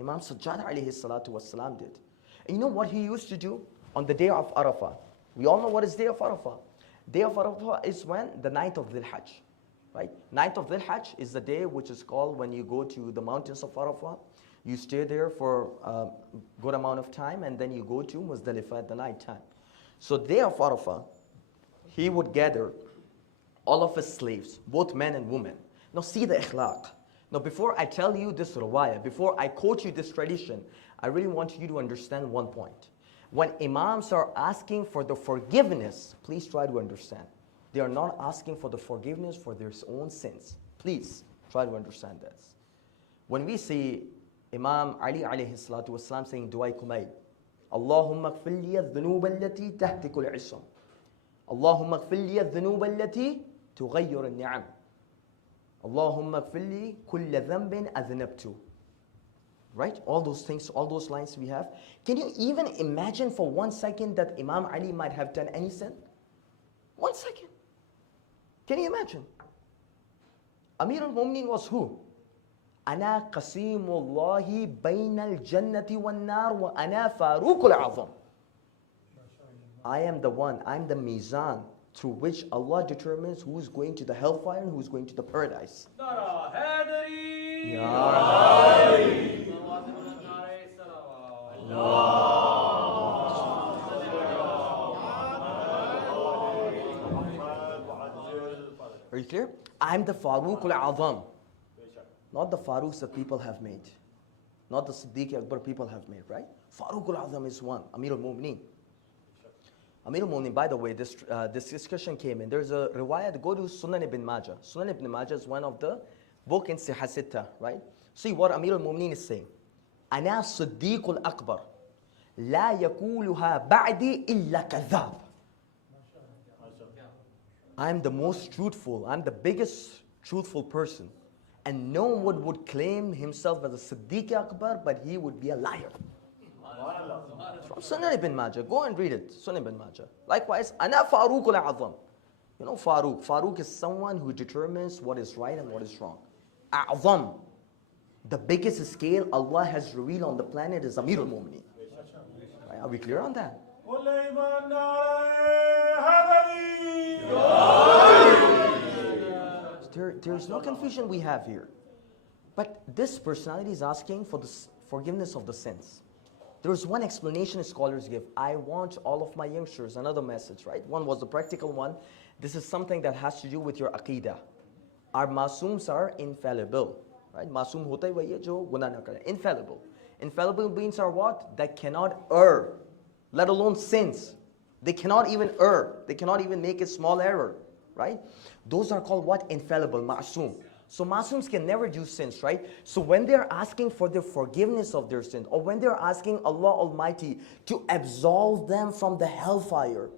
Imam Sajjad alayhi salatu wassalam did. And you know what he used to do? On the day of Arafah. We all know what is day of Arafah. Day of Arafah is when? The 9th of Dhul Hajj. Right? 9th of Dhul Hajj is the day which is called when you go to the mountains of Arafah. You stay there for a good amount of time and then you go to Muzdalifah at the night time. So day of Arafah, he would gather all of his slaves, both men and women. Now see the ikhlaq. Now before I tell you this riwayah, before I quote you this tradition, I really want you to understand one point. When imams are asking for the forgiveness, please try to understand. They are not asking for the forgiveness for their own sins. Please try to understand this. When we see Imam Ali alayhi salatu wasalam saying Du'a Kumayl, Allahumma gfir li adh-dhunub allati tahtiku al-'isam. Allahumma gfir li adh-dhunub allati tughayyir al-ni'am. Allahumma gfir li kulla dhanbin adhnabtu. Right? All those things, all those lines we have. Can you even imagine for 1 second that Imam Ali might have done any sin? 1 second. Can you imagine? Amir al-Mu'mineen was who? Ana qasimullahi bayna al-jannati wan-nar wa ana Faruq al-Azam. I am the one, I'm the mizan through which Allah determines who's going to the hellfire and who's going to the paradise. Nara Haidari. Ya Are you clear? I'm the Faruq al-Azam. Not the Faruqs that people have made. Not the Siddiq Akbar people have made, right? Faruq al-Azam is one. Amir al-Mu'mineen. Amir al-Mu'mineen, by the way, this discussion came in. There's a riwayat, go to Sunan ibn Majah. Sunan ibn Majah is one of the book in Sihah Sittah, right? See what Amir al-Mu'mineen is saying. Ana Siddiq al-Akbar. La yakuluha ba'di illa kadhab. I'm the most truthful. I'm the biggest truthful person. And no one would claim himself as a Siddiq Akbar, but he would be a liar. From Sunan ibn Majah. Go and read it. Sunan ibn Majah. Likewise, Ana Faruq al-Azam. You know Faruq. Faruq is someone who determines what is right and what is wrong. A'zam. The biggest scale Allah has revealed on the planet is Amir al-Mu'mineen. Right? Are we clear on that? There's no confusion we have here. But this personality is asking for the forgiveness of the sins. There is one explanation scholars give. I want all of my youngsters, another message, right? One was the practical one. This is something that has to do with your aqidah. Our masooms are infallible, right? Masoom hota hai wahi jo guna na kare. Infallible. Infallible beings are what? That cannot err, let alone sins. They cannot even err. They cannot even make a small error, right? Those are called what? Infallible, ma'soom. So masooms can never do sins, right? So when they're asking for the forgiveness of their sins, or when they're asking Allah Almighty to absolve them from the hellfire,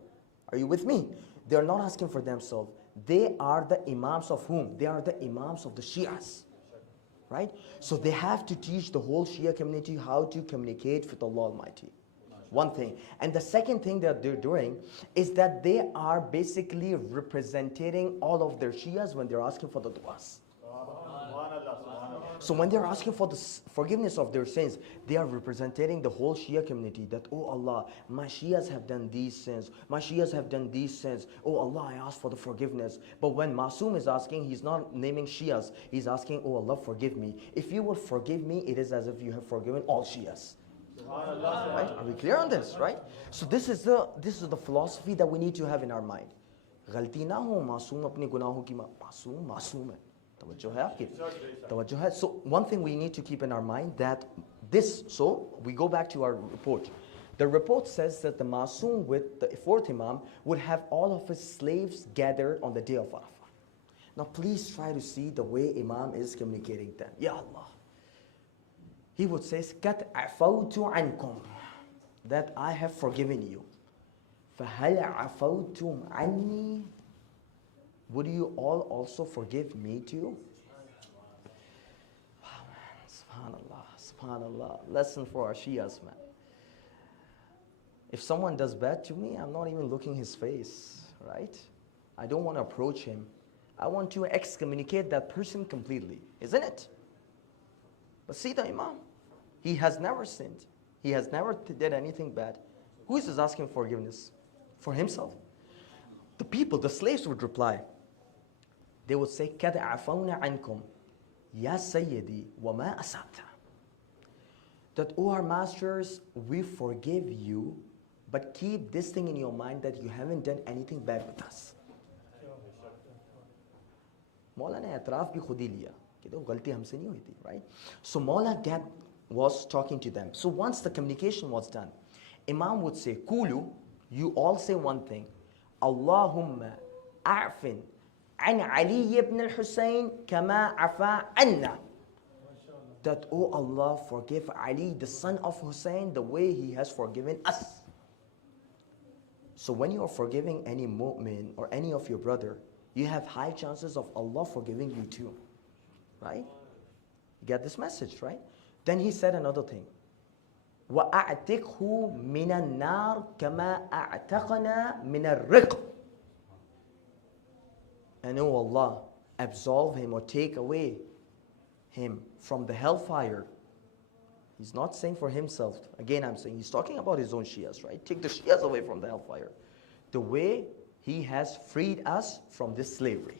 are you with me? They're not asking for themselves. They are the imams of whom? They are the imams of the Shias, right? So they have to teach the whole Shia community how to communicate with Allah Almighty. One thing. And the second thing that they're doing is that they are basically representing all of their Shias when they're asking for the du'as. So when they're asking for the forgiveness of their sins, they are representing the whole Shia community that, oh Allah, my Shias have done these sins. My Shias have done these sins. Oh Allah, I ask for the forgiveness. But when Masoom is asking, he's not naming Shias. He's asking, oh Allah, forgive me. If you will forgive me, it is as if you have forgiven all Shias. Right? Are we clear on this, right? So this is the philosophy that we need to have in our mind. गलती ना हो मासूम अपने गुनाहों की मासूम है तवज्जो है आपकी तवज्जो है. So one thing we need to keep in our mind that this, so we go back to our report. The report says that the Masoom with the fourth Imam would have all of his slaves gathered on the day of Arafah. Now please try to see the way Imam is communicating them. Ya Allah. He would say, قَدْ عَفَوْتُ عَنْكُمْ, that I have forgiven you. فَهَلْ عَفَوْتُمْ عَنِّي, would you all also forgive me too? Wow, man. Subhanallah, subhanallah. Lesson for our Shias, man. If someone does bad to me, I'm not even looking his face, right? I don't want to approach him. I want to excommunicate that person completely, isn't it? But see the Imam, he has never sinned. He has never did anything bad. Who is this asking forgiveness? For himself. The people, the slaves would reply. They would say, قَدْ عَفَوْنَا عَنْكُمْ يَا سَيِّدِي وَمَا أَسَبْتَ. That, oh our masters, we forgive you, but keep this thing in your mind that you haven't done anything bad with us. Mawla ne etraf bhi khud hi liya कि तो गलती हमसे नहीं हुई थी, right? So Mawla Gad was talking to them. So once the communication was done, Imam would say, Kulu, you all say one thing, Allahumma a'fin an Ali ibn Husayn kama afa anna. That, oh Allah, forgive Ali, the son of Hussein, the way he has forgiven us. So when you are forgiving any mu'min or any of your brother, you have high chances of Allah forgiving you too. Right? You get this message, right? Then he said another thing. وَأَعْتِقْهُ مِنَ النَّارِ كَمَا أَعْتَقَنَا مِنَ الرِّقِ. And oh Allah, absolve him or take away him from the hellfire. He's not saying for himself. Again, I'm saying he's talking about his own Shias, right? Take the Shias away from the hellfire. The way he has freed us from this slavery.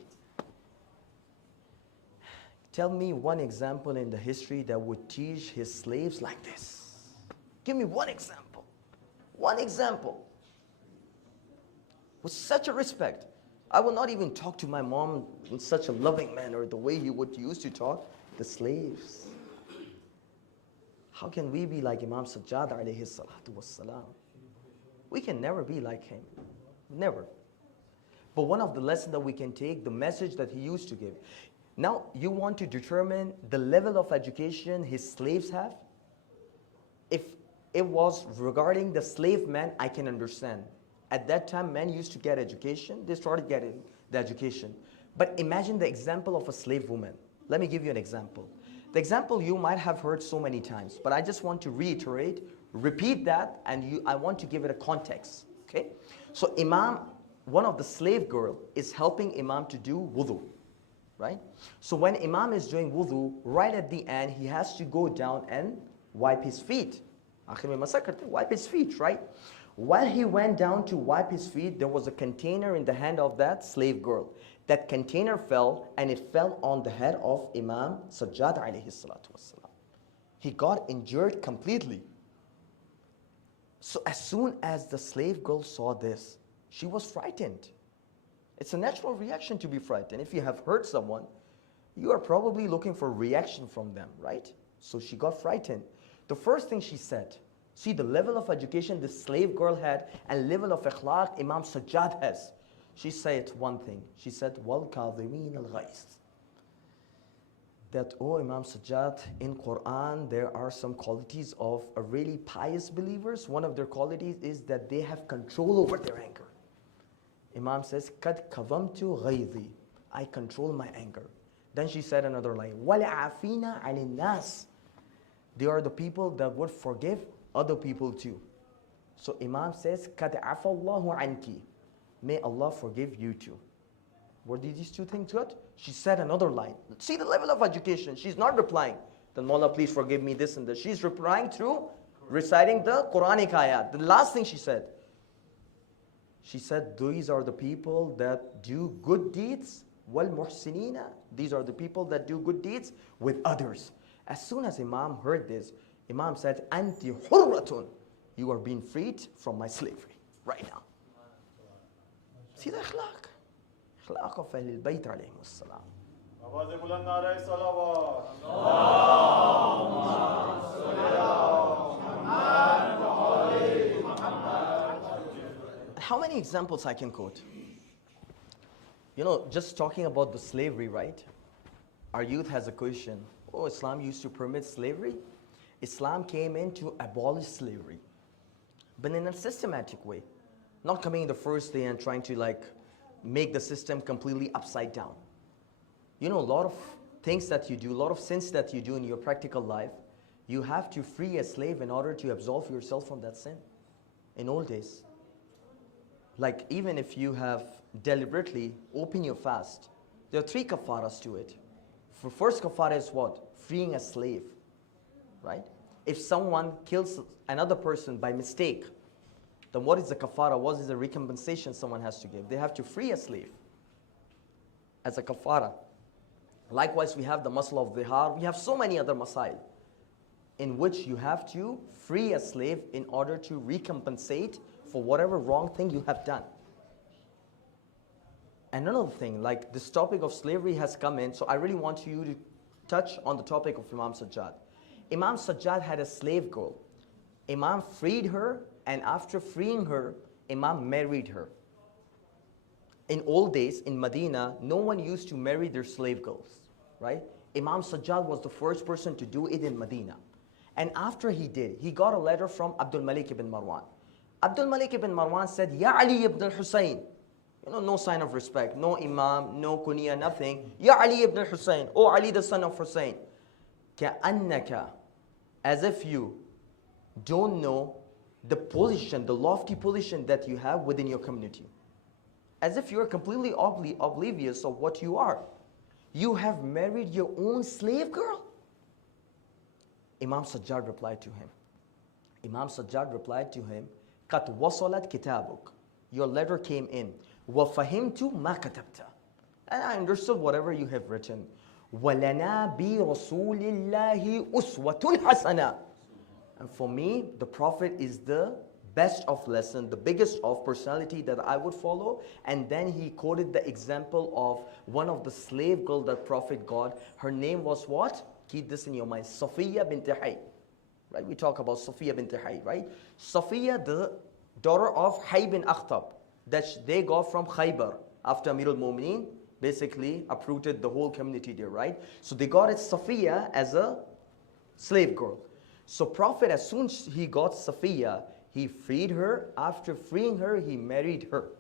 Tell me one example in the history that would teach his slaves like this. Give me one example. One example. With such a respect. I will not even talk to my mom in such a loving manner, the way he would used to talk the slaves. How can we be like Imam Sajjad alayhi salatu wassalam? We can never be like him. Never. But one of the lessons that we can take, the message that he used to give. Now, you want to determine the level of education his slaves have? If it was regarding the slave man, I can understand. At that time, men used to get education. They started getting the education. But imagine the example of a slave woman. Let me give you an example. The example you might have heard so many times, but I just want to reiterate, repeat that, and I want to give it a context. Okay? So Imam, one of the slave girl, is helping Imam to do wudu. Right? So when Imam is doing wudu, right at the end, he has to go down and wipe his feet. Wipe his feet, right? While he went down to wipe his feet, there was a container in the hand of that slave girl. That container fell, and it fell on the head of Imam Sajjad alayhi salatu wassalam. He got injured completely. So as soon as the slave girl saw this, she was frightened. It's a natural reaction to be frightened. If you have hurt someone, you are probably looking for a reaction from them, right? So she got frightened. The first thing she said, see the level of education the slave girl had and level of akhlaq Imam Sajjad has. She said one thing. She said, وَالْكَاظِمِينَ الْغَيْظِ. That, oh Imam Sajjad, in Quran there are some qualities of a really pious believers. One of their qualities is that they have control over their anger. Imam says, قَدْ كَظَمْتُ غَيْظِي. I control my anger. Then she said another line, وَلَعَافِينَ عَنِ النَّاسِ. They are the people that would forgive other people too. So Imam says, قَدْ عَفَى اللَّهُ عَنْكِ. May Allah forgive you too. were these two things good? She said another line. See the level of education. She's not replying. Then Mawla, please forgive me this and this. She's replying through reciting the Quranic ayat. The last thing she said, these are the people that do good deeds. Wal muhsinina. These are the people that do good deeds with others. As soon as Imam heard this, Imam said, Anti hurratun. You are being freed from my slavery right now. See the akhlaq. Akhlaq of Ahlul Bayt alayhim as-salam. आवाज़ बुलंद नारे सलावत How many examples I can quote? You know, just talking about the slavery, right? Our youth has a question. Oh, Islam used to permit slavery? Islam came in to abolish slavery, but in a systematic way. Not coming in the first day and trying to like make the system completely upside down. You know, a lot of things that you do, a lot of sins that you do in your practical life, you have to free a slave in order to absolve yourself from that sin. In old days, like even if you have deliberately opened your fast, there are 3 kafaras to it. For first kafara is what? Freeing a slave, right? If someone kills another person by mistake, then what is the kafara? What is the recompensation someone has to give? They have to free a slave as a kafara. Likewise, we have the masla of dhihar. We have so many other masail in which you have to free a slave in order to recompensate for whatever wrong thing you have done. And another thing, like this topic of slavery has come in, so I really want you to touch on the topic of Imam Sajjad. Imam Sajjad had a slave girl. Imam freed her, and after freeing her, Imam married her. In old days, in Medina, no one used to marry their slave girls, right? Imam Sajjad was the first person to do it in Medina. And after he did, he got a letter from Abdul Malik ibn Marwan. Abdul Malik ibn Marwan said, Ya Ali ibn Husayn. You know, no sign of respect, no imam, no kunya, nothing. Ya Ali ibn Husayn, O Ali the son of Husayn. Ka'annaka, as if you don't know the position, the lofty position that you have within your community. As if you are completely oblivious of what you are. You have married your own slave girl? Imam Sajjad replied to him. Imam Sajjad replied to him, Qad wasalat kitabuk. Your letter came in. Wa fahimtu ma katabta. And I understood whatever you have written. وَلَنَا بِرَسُولِ اللَّهِ أُسْوَةٌ حَسَنَةٌ. And for me, the Prophet is the best of lesson, the biggest of personality that I would follow. And then he quoted the example of one of the slave girl that Prophet got. Her name was what? Keep this in your mind. Safiya bint Hay. Right? We talk about Safiya bint Hay, right? Safiya, the daughter of Hay bin Akhtab, that they got from Khaybar after Amir al-Mu'mineen basically uprooted the whole community there, right? So they got it Safiya as a slave girl. So Prophet, as soon as he got Safiya, he freed her. After freeing her, he married her.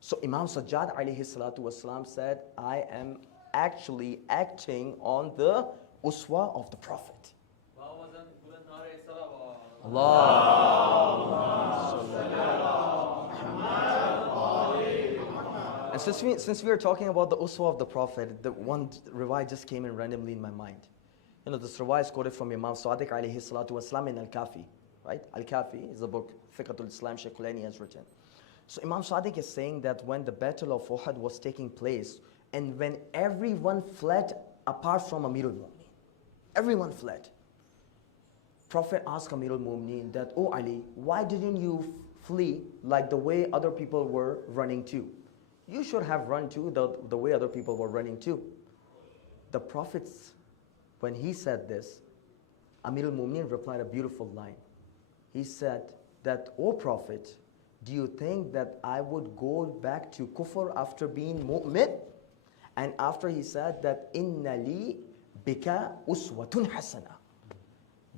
So Imam Sajjad alayhi salatu wasalam said, I am actually acting on the uswa of the Prophet. And since we are talking about the uswa of the Prophet, the one riwayah just came in randomly in my mind. You know, this riwayah is quoted from Imam Sadiq alayhi salatu wasalam in Al-Kafi. Right? Al-Kafi is a book Fiqatul Islam Shaykh Khulani has written. So Imam Sadiq is saying that when the battle of Uhud was taking place, and when everyone fled apart from Amir al-Mu'mineen, everyone fled. Prophet asked Amir al-Mu'mineen that, Oh Ali, why didn't you flee like the way other people were running too? You should have run too the way other people were running too. The Prophet's, when he said this, Amir al-Mu'mineen replied a beautiful line. He said that, O Prophet, do you think that I would go back to kufr after being mu'min? And after he said that, Inna li bika uswatun hasana.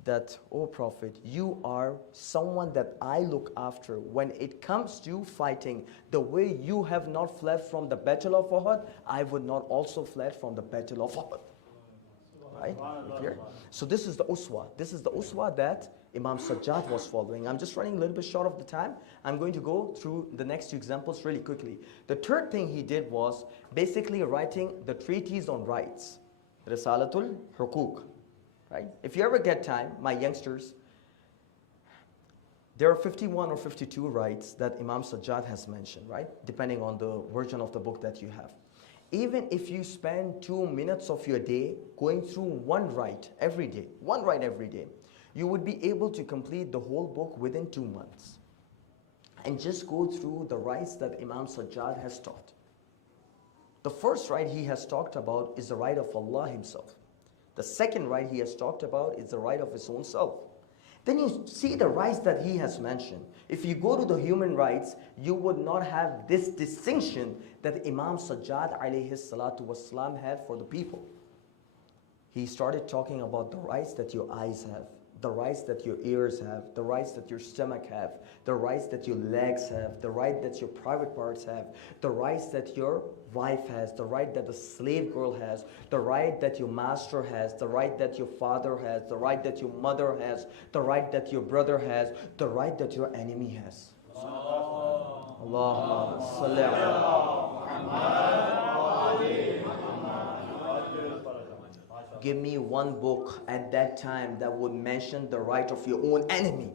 That, O Prophet, you are someone that I look after. When it comes to fighting, the way you have not fled from the battle of Uhud, I would not also fled from the battle of Uhud. Right? Clear? So this is the uswa. This is the uswa that Imam Sajjad was following. I'm just running a little bit short of the time. I'm going to go through the next two examples really quickly. The third thing he did was basically writing the treatise on rights. Risalatul Hukuk. Right? If you ever get time, my youngsters, there are 51 or 52 rights that Imam Sajjad has mentioned, right? Depending on the version of the book that you have. Even if you spend 2 minutes of your day going through one right every day, you would be able to complete the whole book within 2 months. And just go through the rights that Imam Sajjad has taught. The first right he has talked about is the right of Allah himself. The second right he has talked about is the right of his own self. Then you see the rights that he has mentioned. If you go to the human rights, you would not have this distinction that Imam Sajjad alayhi salatu wasalam had for the people. He started talking about the rights that your eyes have, the rights that your ears have, the rights that your stomach have, the rights that your legs have, the right that your private parts have, the rights that your wife has, the right that the slave girl has, the right that your master has, the right that your father has, the right that your mother has, the right that your brother has, the right that your enemy has. Allahumma salli ala Give me one book at that time that would mention the right of your own enemy.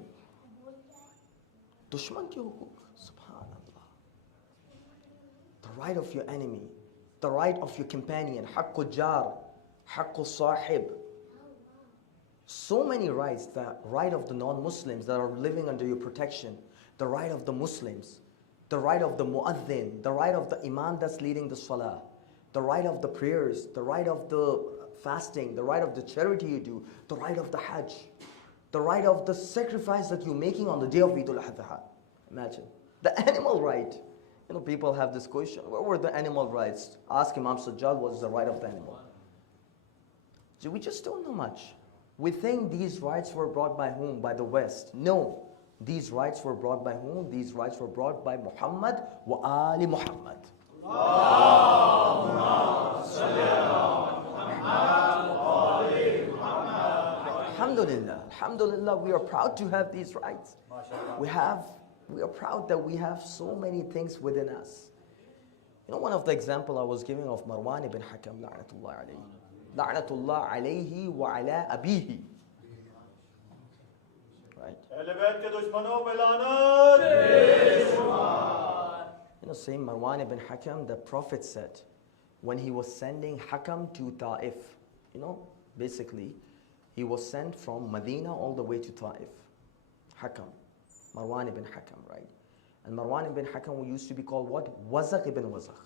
Dushman ki hukuk, subhanallah. The right of your enemy, the right of your companion, haqqul jar, haqqul sahib. So many rights, the right of the non-Muslims that are living under your protection, the right of the Muslims, the right of the muaddin, the right of the imam that's leading the salah, the right of the prayers, the right of the fasting, the right of the charity you do, the right of the hajj, the right of the sacrifice that you're making on the day of Eid al-Adha. Imagine. The animal right. You know, people have this question, where were the animal rights? Ask Imam Sajjad what is the right of the animal. So we just don't know much. We think these rights were brought by whom? By the West. No. These rights were brought by whom? These rights were brought by Muhammad wa Ali Muhammad. Alhamdulillah, alhamdulillah, we are proud to have these rights. We are proud that we have so many things within us. You know, one of the example I was giving of Marwan ibn Hakam, la'natullah alayhi. La'natullah alayhi wa ala abihi. Right? You know, same Marwan ibn Hakam, the Prophet said, when he was sending Hakam to Ta'if, you know, basically, he was sent from Medina all the way to Ta'if. Hakam. Marwan ibn Hakam, right? And Marwan ibn Hakam used to be called what? Wazaq ibn Wazaq.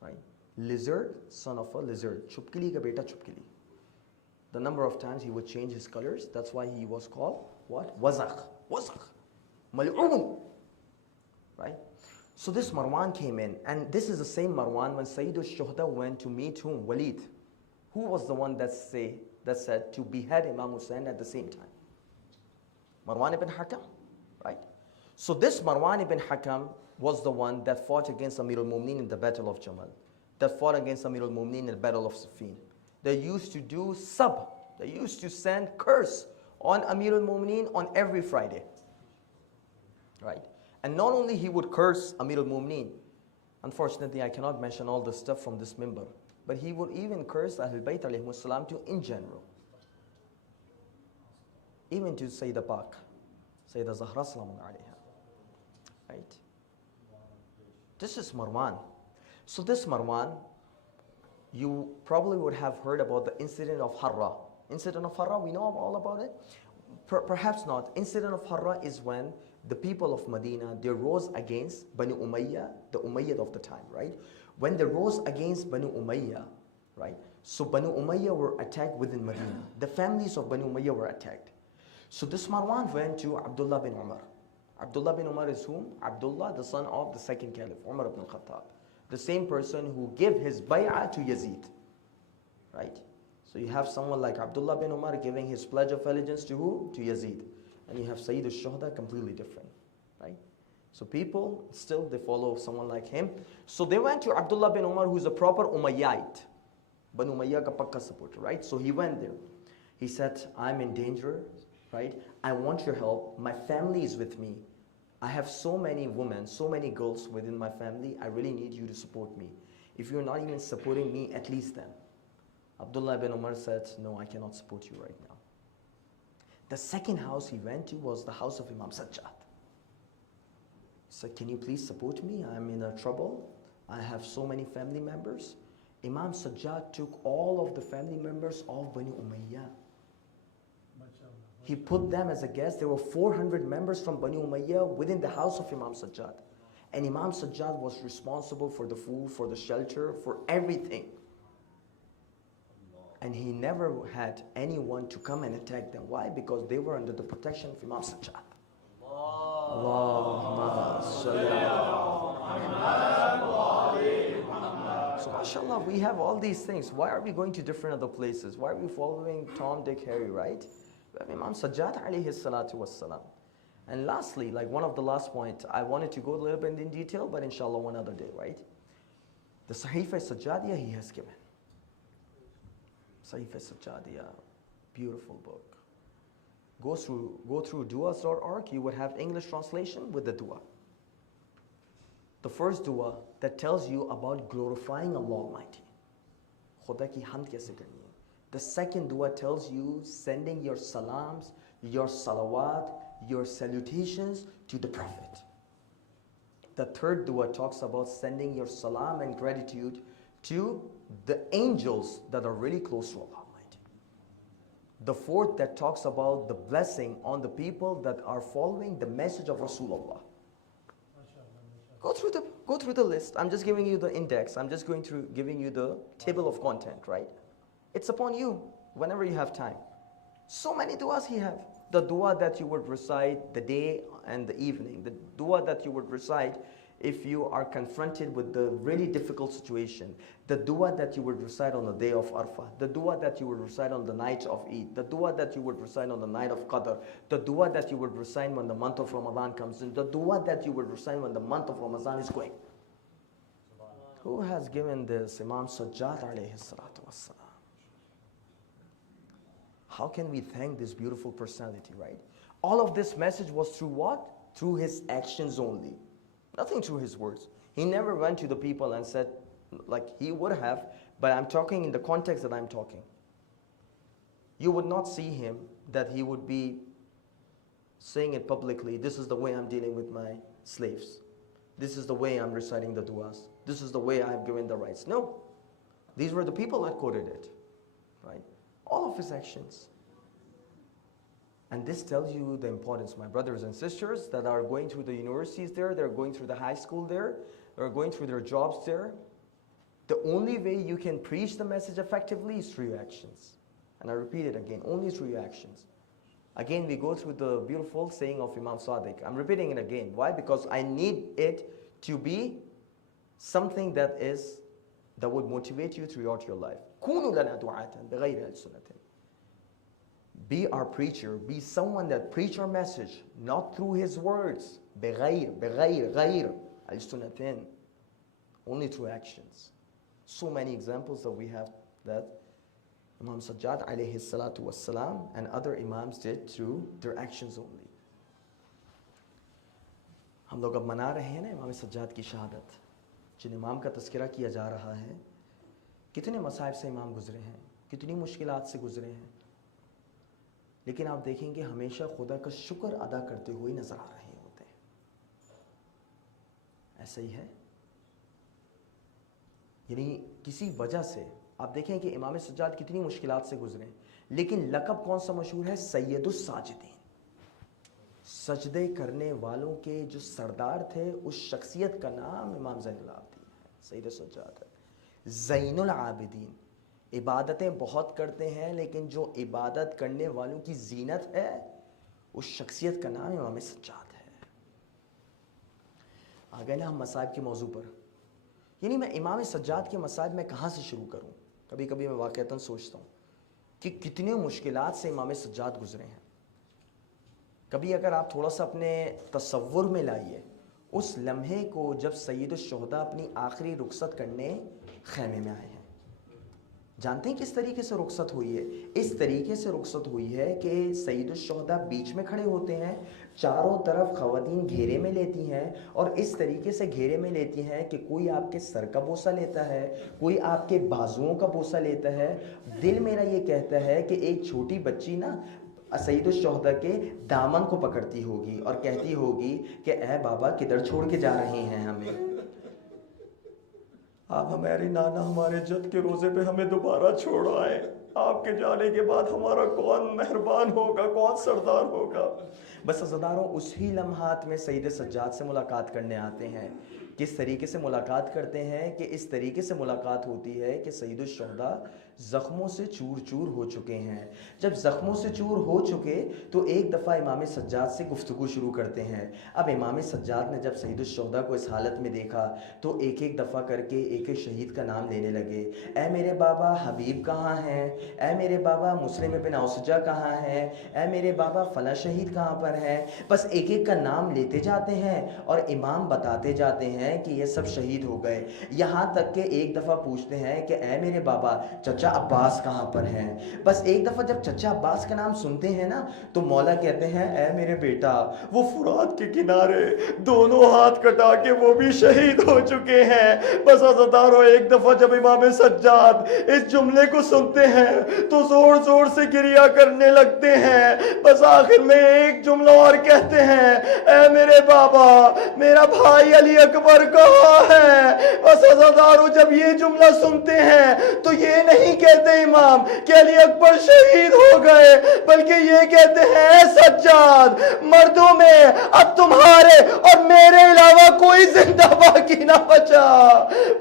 Right? Lizard, son of a lizard. Chupkili ka beta chupkili. The number of times he would change his colors, that's why he was called what? Wazaq. Wazaq. Mal'un. Right? So this Marwan came in, and this is the same Marwan when Sayyid al-Shuhada went to meet whom? Walid. Who was the one that said to behead Imam Hussein at the same time? Marwan ibn Hakam, right? So this Marwan ibn Hakam was the one that fought against Amir al-Mu'mineen in the Battle of Jamal, that fought against Amir al-Mu'mineen in the Battle of Siffin. They used to do they used to send curse on Amir al-Mu'mineen on every Friday, right? And not only he would curse Amir al-Mu'mineen, unfortunately I cannot mention all the stuff from this mimbar, but he would even curse Ahlul Bayt alayhimus salam too in general. Even to Sayyidah Pak, Sayyidah Zahra salamun alayha. Right? This is Marwan. So this Marwan, you probably would have heard about the incident of Harra. Incident of Harra, we know all about it? Perhaps not. Incident of Harra is when the people of Medina, they rose against Banu Umayyah, the Umayyad of the time, right? When they rose against Banu Umayyah, right? So Banu Umayyah were attacked within Medina. The families of Banu Umayyah were attacked. So this Marwan went to Abdullah bin Umar. Abdullah bin Umar is whom? Abdullah, the son of the second caliph, Umar ibn Khattab. The same person who gave his bay'ah to Yazid, right? So you have someone like Abdullah bin Umar giving his pledge of allegiance to who? To Yazid. And you have Sayyid al-Shuhada, completely different, right? So people, still they follow someone like him. So they went to Abdullah bin Umar, who's a proper Umayyite. Banu Umayyah ka pakka supporter, right? So he went there. He said, I'm in danger, right? I want your help. My family is with me. I have so many women, so many girls within my family. I really need you to support me. If you're not even supporting me, at least them. Abdullah ibn Umar said, no, I cannot support you right now. The second house he went to was the house of Imam Sajjad. He said, can you please support me? I'm in trouble. I have so many family members. Imam Sajjad took all of the family members of Bani Umayyah. He put them as a guest. There were 400 members from Bani Umayyah within the house of Imam Sajjad. And Imam Sajjad was responsible for the food, for the shelter, for everything. And he never had anyone to come and attack them. Why? Because they were under the protection of Imam Sajjad. Allahumma salli ala. So mashallah, we have all these things. Why are we going to different other places? Why are we following Tom, Dick, Harry, right? We have Imam Sajjad alayhi salatu wassalam. And lastly, like one of the last points, I wanted to go a little bit in detail, but inshallah one other day, right? The Sahifa Sajjadiyah he has given. Sahifa Sajjadiyah, beautiful book. Go through duas.org, you would have English translation with the dua. The first dua that tells you about glorifying Allah Almighty. Khuda ki hamd kaise karni hai. The second dua tells you sending your salams, your salawat, your salutations to the Prophet. The third dua talks about sending your salam and gratitude to the angels that are really close to Allah Almighty. The fourth that talks about the blessing on the people that are following the message of Rasulullah. Go through the list. I'm just giving you the index. I'm just going through giving you the table of content, right? It's upon you whenever you have time. So many duas he have. The dua that you would recite the day and the evening. The dua that you would recite if you are confronted with the really difficult situation. The dua that you would recite on the day of Arafah. The dua that you would recite on the night of Eid. The dua that you would recite on the night of Qadr. The dua that you would recite when the month of Ramadan comes in. The dua that you would recite when the month of Ramadan is going. Who has given this? Imam Sajjad alayhi salatu wassalam. How can we thank this beautiful personality, right? All of this message was through what? Through his actions only. Nothing through his words. He never went to the people and said, like he would have, but I'm talking in the context that I'm talking. You would not see him that he would be saying it publicly, this is the way I'm dealing with my slaves. This is the way I'm reciting the duas. This is the way I have given the rights. No. These were the people that quoted it, right? All of his actions. And this tells you the importance, my brothers and sisters that are going through the universities there, they're going through the high school there, they're going through their jobs there. The only way you can preach the message effectively is through your actions. And I repeat it again, only through your actions. Again, we go through the beautiful saying of Imam Sadiq. I'm repeating it again. Why? Because I need it to be something that would motivate you throughout your life. Be our preacher. Be someone that preach our message, not through his words. Only through actions. So many examples that we have that Imam Sajjad alayhi salatu wassalam and other imams did through their actions only. हम लोग अब मना रहे हैं ना इमाम सज्जाद की शहादत. जिन इमाम का तज़किरा किया जा रहा है, कितने मसाइब से इमाम गुजरे हैं, कितनी मुश्किलात से गुजरे हैं, लेकिन आप देखेंगे हमेशा खुदा का शुक्र अदा करते हुए नजर आ रहे होते हैं. ऐसा ही है. यानी किसी वजह से आप देखें कि इमाम सज्जाद कितनी मुश्किलात से गुजरे, लेकिन लक़ब कौन सा मशहूर है? सैयदुस साजिदीन. सजदे करने वालों के जो सरदार थे, उस शख्सियत का नाम इमाम ज़ैनुल आबिदीन है, सैयद सज्जाद है. ज़ैनुल आबिदीन. इबादतें बहुत करते हैं, लेकिन जो इबादत करने वालों की जीनत है, उस शख्सियत का नाम इमाम सज्जाद है. आ गए ना हम मसाइब के मौजू पर. यानी मैं इमाम सज्जाद के मसाइब में कहाँ से शुरू करूँ? कभी कभी मैं वाक़तन सोचता हूँ कि कितने मुश्किलात से इमाम सज्जाद गुजरे हैं. कभी अगर आप थोड़ा सा अपने तसव्वुर में लाइए उस लम्हे को जब सैयदुश शुहदा अपनी आखिरी रुखसत करने खैमे में आए हैं. जानते हैं किस तरीके से रुखसत हुई है? इस तरीके से रुखसत हुई है कि सैयदुश्शुहदा बीच में खड़े होते हैं, चारों तरफ ख़वातीन घेरे में लेती हैं और इस तरीके से घेरे में लेती हैं कि कोई आपके सर का बोसा लेता है, कोई आपके बाजुओं का बोसा लेता है। दिल मेरा ये कहता है कि एक छोटी बच्ची ना सैयदुश्शुहदा के दामन को पकड़ती होगी और कहती होगी कि ऐ बाबा किधर छोड़ के जा रहे हैं हमें? आप हमारे नाना हमारे जद के रोजे पे हमें दोबारा छोड़ आए। आपके जाने के बाद हमारा कौन मेहरबान होगा, कौन सरदार होगा। बस अज़ादारों उसी लम्हात में सैयद सज्जाद से मुलाकात करने आते हैं। किस तरीके से मुलाकात करते हैं कि इस तरीके से मुलाकात होती है कि सैयदुश्शुहदा ज़ख्मों से चूर चूर हो चुके हैं। जब ज़ख्मों से चूर हो चुके तो एक दफ़ा इमाम सज्जाद से गुफ्तगू शुरू करते हैं। अब इमाम सज्जाद ने जब सैयदुश्शुहदा को इस हालत में देखा तो एक एक दफ़ा करके एक एक शहीद का नाम लेने लगे। ऐ मेरे बाबा हबीब कहाँ हैं? ऐ मेरे बाबा मुस्लिम इब्न औसजा कहाँ हैं? ऐ मेरे बाबा फ़ला शहीद कहाँ पर हैं? बस एक एक का नाम लेते जाते हैं और इमाम बताते जाते हैं कि ये सब शहीद हो गए। यहाँ तक कि एक दफ़ा पूछते हैं कि ऐ मेरे बाबा चचा अब्बास कहाँ पर हैं? बस एक दफ़ा जब चचा अब्बास का नाम सुनते हैं ना तो मौला कहते हैं ऐ मेरे बेटा वो फुरात के किनारे दोनों हाथ कटा के वो भी शहीद हो चुके हैं। बस अज़ादारों एक दफा जब इमाम सज्जाद इस जुमले को सुनते हैं तो जोर जोर से गिरिया करने लगते हैं। बस आखिर में एक जुमला और कहते हैं, ऐ मेरे बाबा मेरा भाई अली अकबर कहाँ है? बस अज़ादारों जब ये जुमला सुनते हैं तो ये नहीं कहते इमाम कि अली अकबर शहीद हो गए, बल्कि ये कहते हैं सज्जाद मर्दों में अब तुम्हारे और मेरे अलावा कोई जिंदा बाकी ना बचा।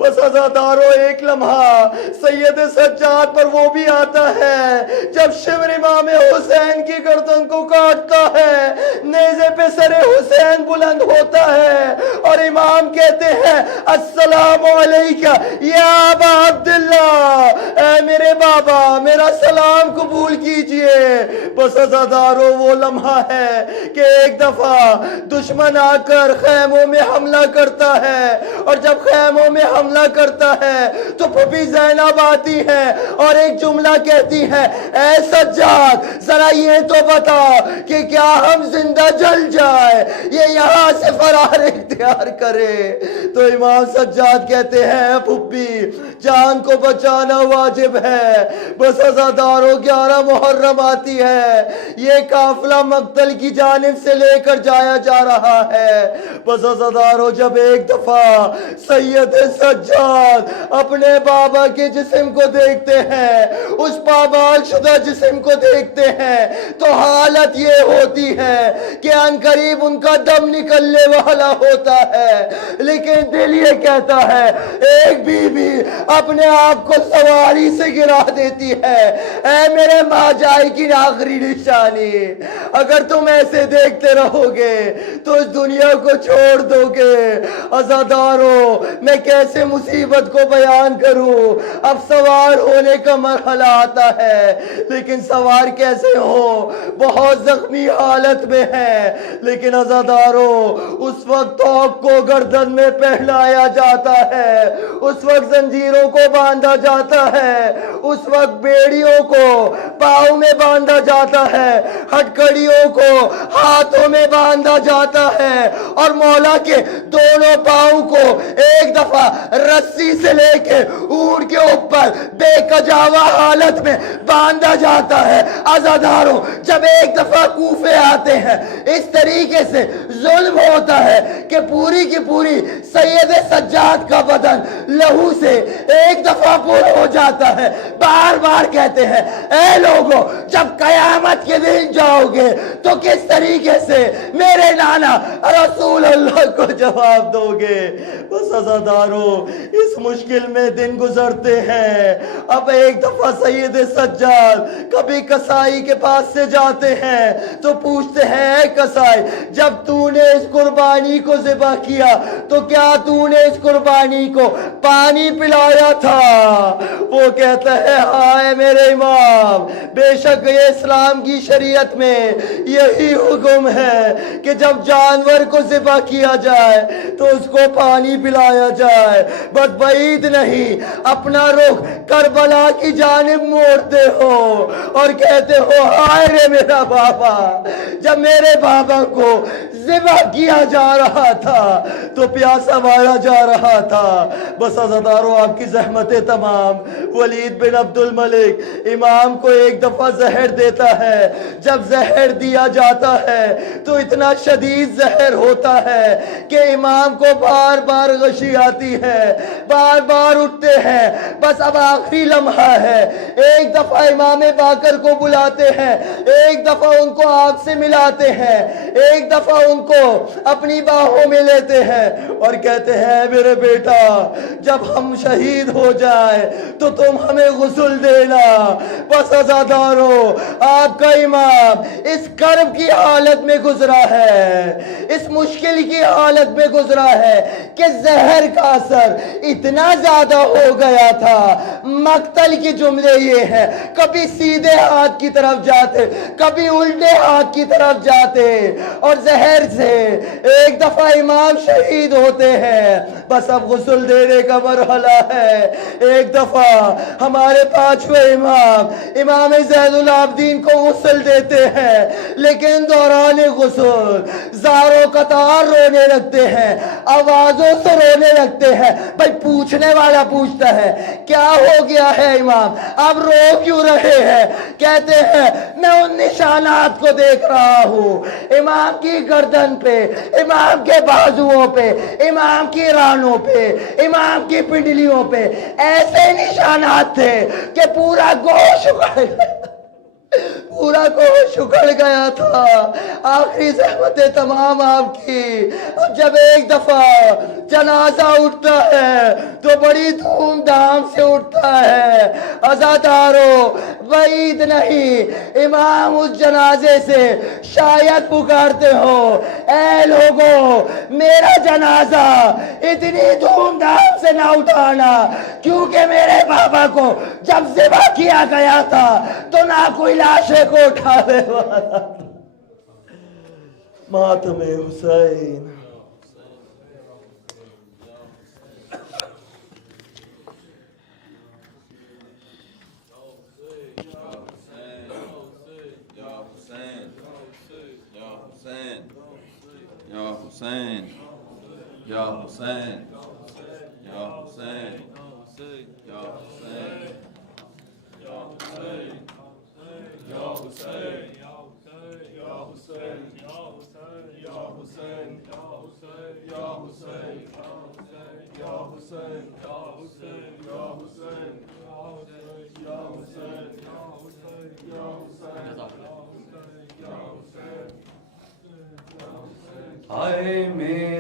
बस अज़ादारों एक लम्हा सैयद सज्जाद पर वो भी आता है जब शिवर इमाम हुसैन की गर्दन को काटता है, नेज़े पे सरे हुसैन बुलंद होता है और इमाम कहते हैं अस्सलामु अलैका या अबा अब्दुल्लाह, ऐ मेरे बाबा मेरा सलाम कबूल कीजिए। बस अज़ादारों वो लम्हा है कि एक दफा दुश्मन आकर खैमों में हमला करता है और जब खैमों में हमला करता है तो फूफी ज़ैनब आती है और एक जुमला कहती है, ऐ सज्जाद जरा ये तो बता कि क्या हम जिंदा जल जाए, ये यहाँ से फरार इख्तियार करे। तो इमाम सज्जाद कहते हैं फूफी जान को बचाना वाजिब है। बस अज़ादारों 11 मुहर्रम आती है, ये काफिला मक्तल की जानिब से लेकर जाया जा रहा है। बस अज़ादारों जब एक दफा सैयद सज्जाद अपने बाबा के जिस्म को देखते हैं, उस पामाल शुदा जिस्म को देखते हैं तो हालत ये होती है कि अनकरीब उनका दम निकलने वाला होता है, लेकिन दिल ये कहता है एक बीबी अपने आप को सवारी से गिरा देती है। ऐ मेरे माँ जाए की आखिरी निशानी, अगर तुम ऐसे देखते रहोगे तो इस दुनिया को छोड़ दोगे। अज़ादारों मैं कैसे मुसीबत को बयान करूं, अब सवार होने का मरहला आता है, लेकिन सवार कैसे हो, बहुत जख्मी हालत में है। लेकिन अज़ादारों उस वक्त तौक को गर्दन में पहनाया जाता है, उस वक्त जंजीरों को बांधा जाता है, उस वक्त बेड़ियों को पाँव में बांधा जाता है, हथकड़ियों को हाथों में बांधा जाता है और मौला के दोनों पाँव को एक दफा रस्सी से लेके ऊंट के ऊपर बेकजावा हालत में बांधा जाता है। अज़ादारों जब एक दफा कूफे आते हैं इस तरीके से जुल्म होता है कि पूरी की पूरी सैयद सज्जाद का बदन लहू से एक दफा पूरा हो जाता है। बार बार कहते हैं ऐ लोगों जब कयामत के दिन जाओगे तो किस तरीके से मेरे नाना रसूल अल्लाह को जवाब दोगे। बस अज़ादारों इस मुश्किल में दिन गुजरते हैं। अब एक दफा सैयद सज्जाद कभी कसाई के पास से जाते हैं तो पूछते हैं कसाई जब तूने इस कुर्बानी को ज़िबा किया तो क्या तूने इस कुर्बानी को पानी पिलाया था? वो कहता है हाय मेरे इमाम بے شک یہ اسلام کی شریعت میں یہی حکم ہے کہ جب جانور کو ذبح کیا جائے تو اس کو پانی پلایا جائے، بس بعید نہیں اپنا رخ کربلا کی جانب موڑتے ہو اور کہتے ہو ہائے رے میرا بابا، جب میرے بابا کو ذبح کیا جا رہا تھا تو پیاسا مارا جا رہا تھا۔ بس عزادارو آپ کی زحمتیں تمام۔ ولید بن عبد الملک امام کو ایک دفعہ زہر دیتا ہے، جب زہر دیا جاتا ہے تو اتنا شدید زہر ہوتا ہے کہ امام کو بار بار غشی آتی ہے، بار بار اٹھتے ہیں، بس اب آخری لمحہ ہے۔ ایک دفعہ امام باقر کو بلاتے ہیں، ایک دفعہ ان کو آگ سے ملاتے ہیں، ایک دفعہ ان کو اپنی باہوں میں لیتے ہیں اور کہتے ہیں میرے بیٹا جب ہم شہید ہو جائے تو تم ہمیں غسل دینا۔ بس عزادارو آپ کا امام اس کرب کی حالت میں گزرا ہے، اس مشکل کی حالت میں گزرا ہے کہ زہر کا اثر اتنا زیادہ ہو گیا تھا۔ مقتل کی جملے یہ ہے، کبھی سیدھے ہاتھ کی طرف جاتے، کبھی الٹے ہاتھ کی طرف جاتے اور زہر سے ایک دفعہ امام شہید ہوتے ہیں۔ بس اب غسل دینے کا مرحلہ ہے۔ ایک دفعہ ہمارے پانچویں امام زین العابدین کو غسل دیتے ہیں، لیکن دوران غسل زاروں قطار رونے لگتے ہیں، آوازوں سے رونے لگتے ہیں۔ بھائی پوچھنے والا پوچھتا ہے کیا ہو گیا ہے امام، اب رو کیوں رہے ہیں؟ کہتے ہیں میں ان نشانات کو دیکھ رہا ہوں، امام کی گردن پہ، امام کے بازوؤں پہ، امام کی رانوں پہ، امام کی پنڈلیوں پہ ایسے نشانات تھے کہ پورا گوشت اکھڑ گیا تھا۔ آخری زحمتیں تمام آپ کی۔ اب جب ایک دفعہ جنازہ اٹھتا ہے تو بڑی دھوم دھام سے اٹھتا ہے۔ عزادارو بعید نہیں امام اس جنازے سے شاید پکارتے ہو اے لوگوں میرا جنازہ اتنی دھوم دھام سے نہ اٹھانا، کیونکہ میرے بابا کو جب ذبح کیا گیا تھا تو نہ کوئی لاشے کو اٹھانے والا۔ ماتم حسین۔ یا حسین، یا حسین، یا حسین، یا حسین، یا حسین، یا حسین، یا حسین، یا حسین، یا حسین، یا حسین، یا حسین، یا حسین، آئے میں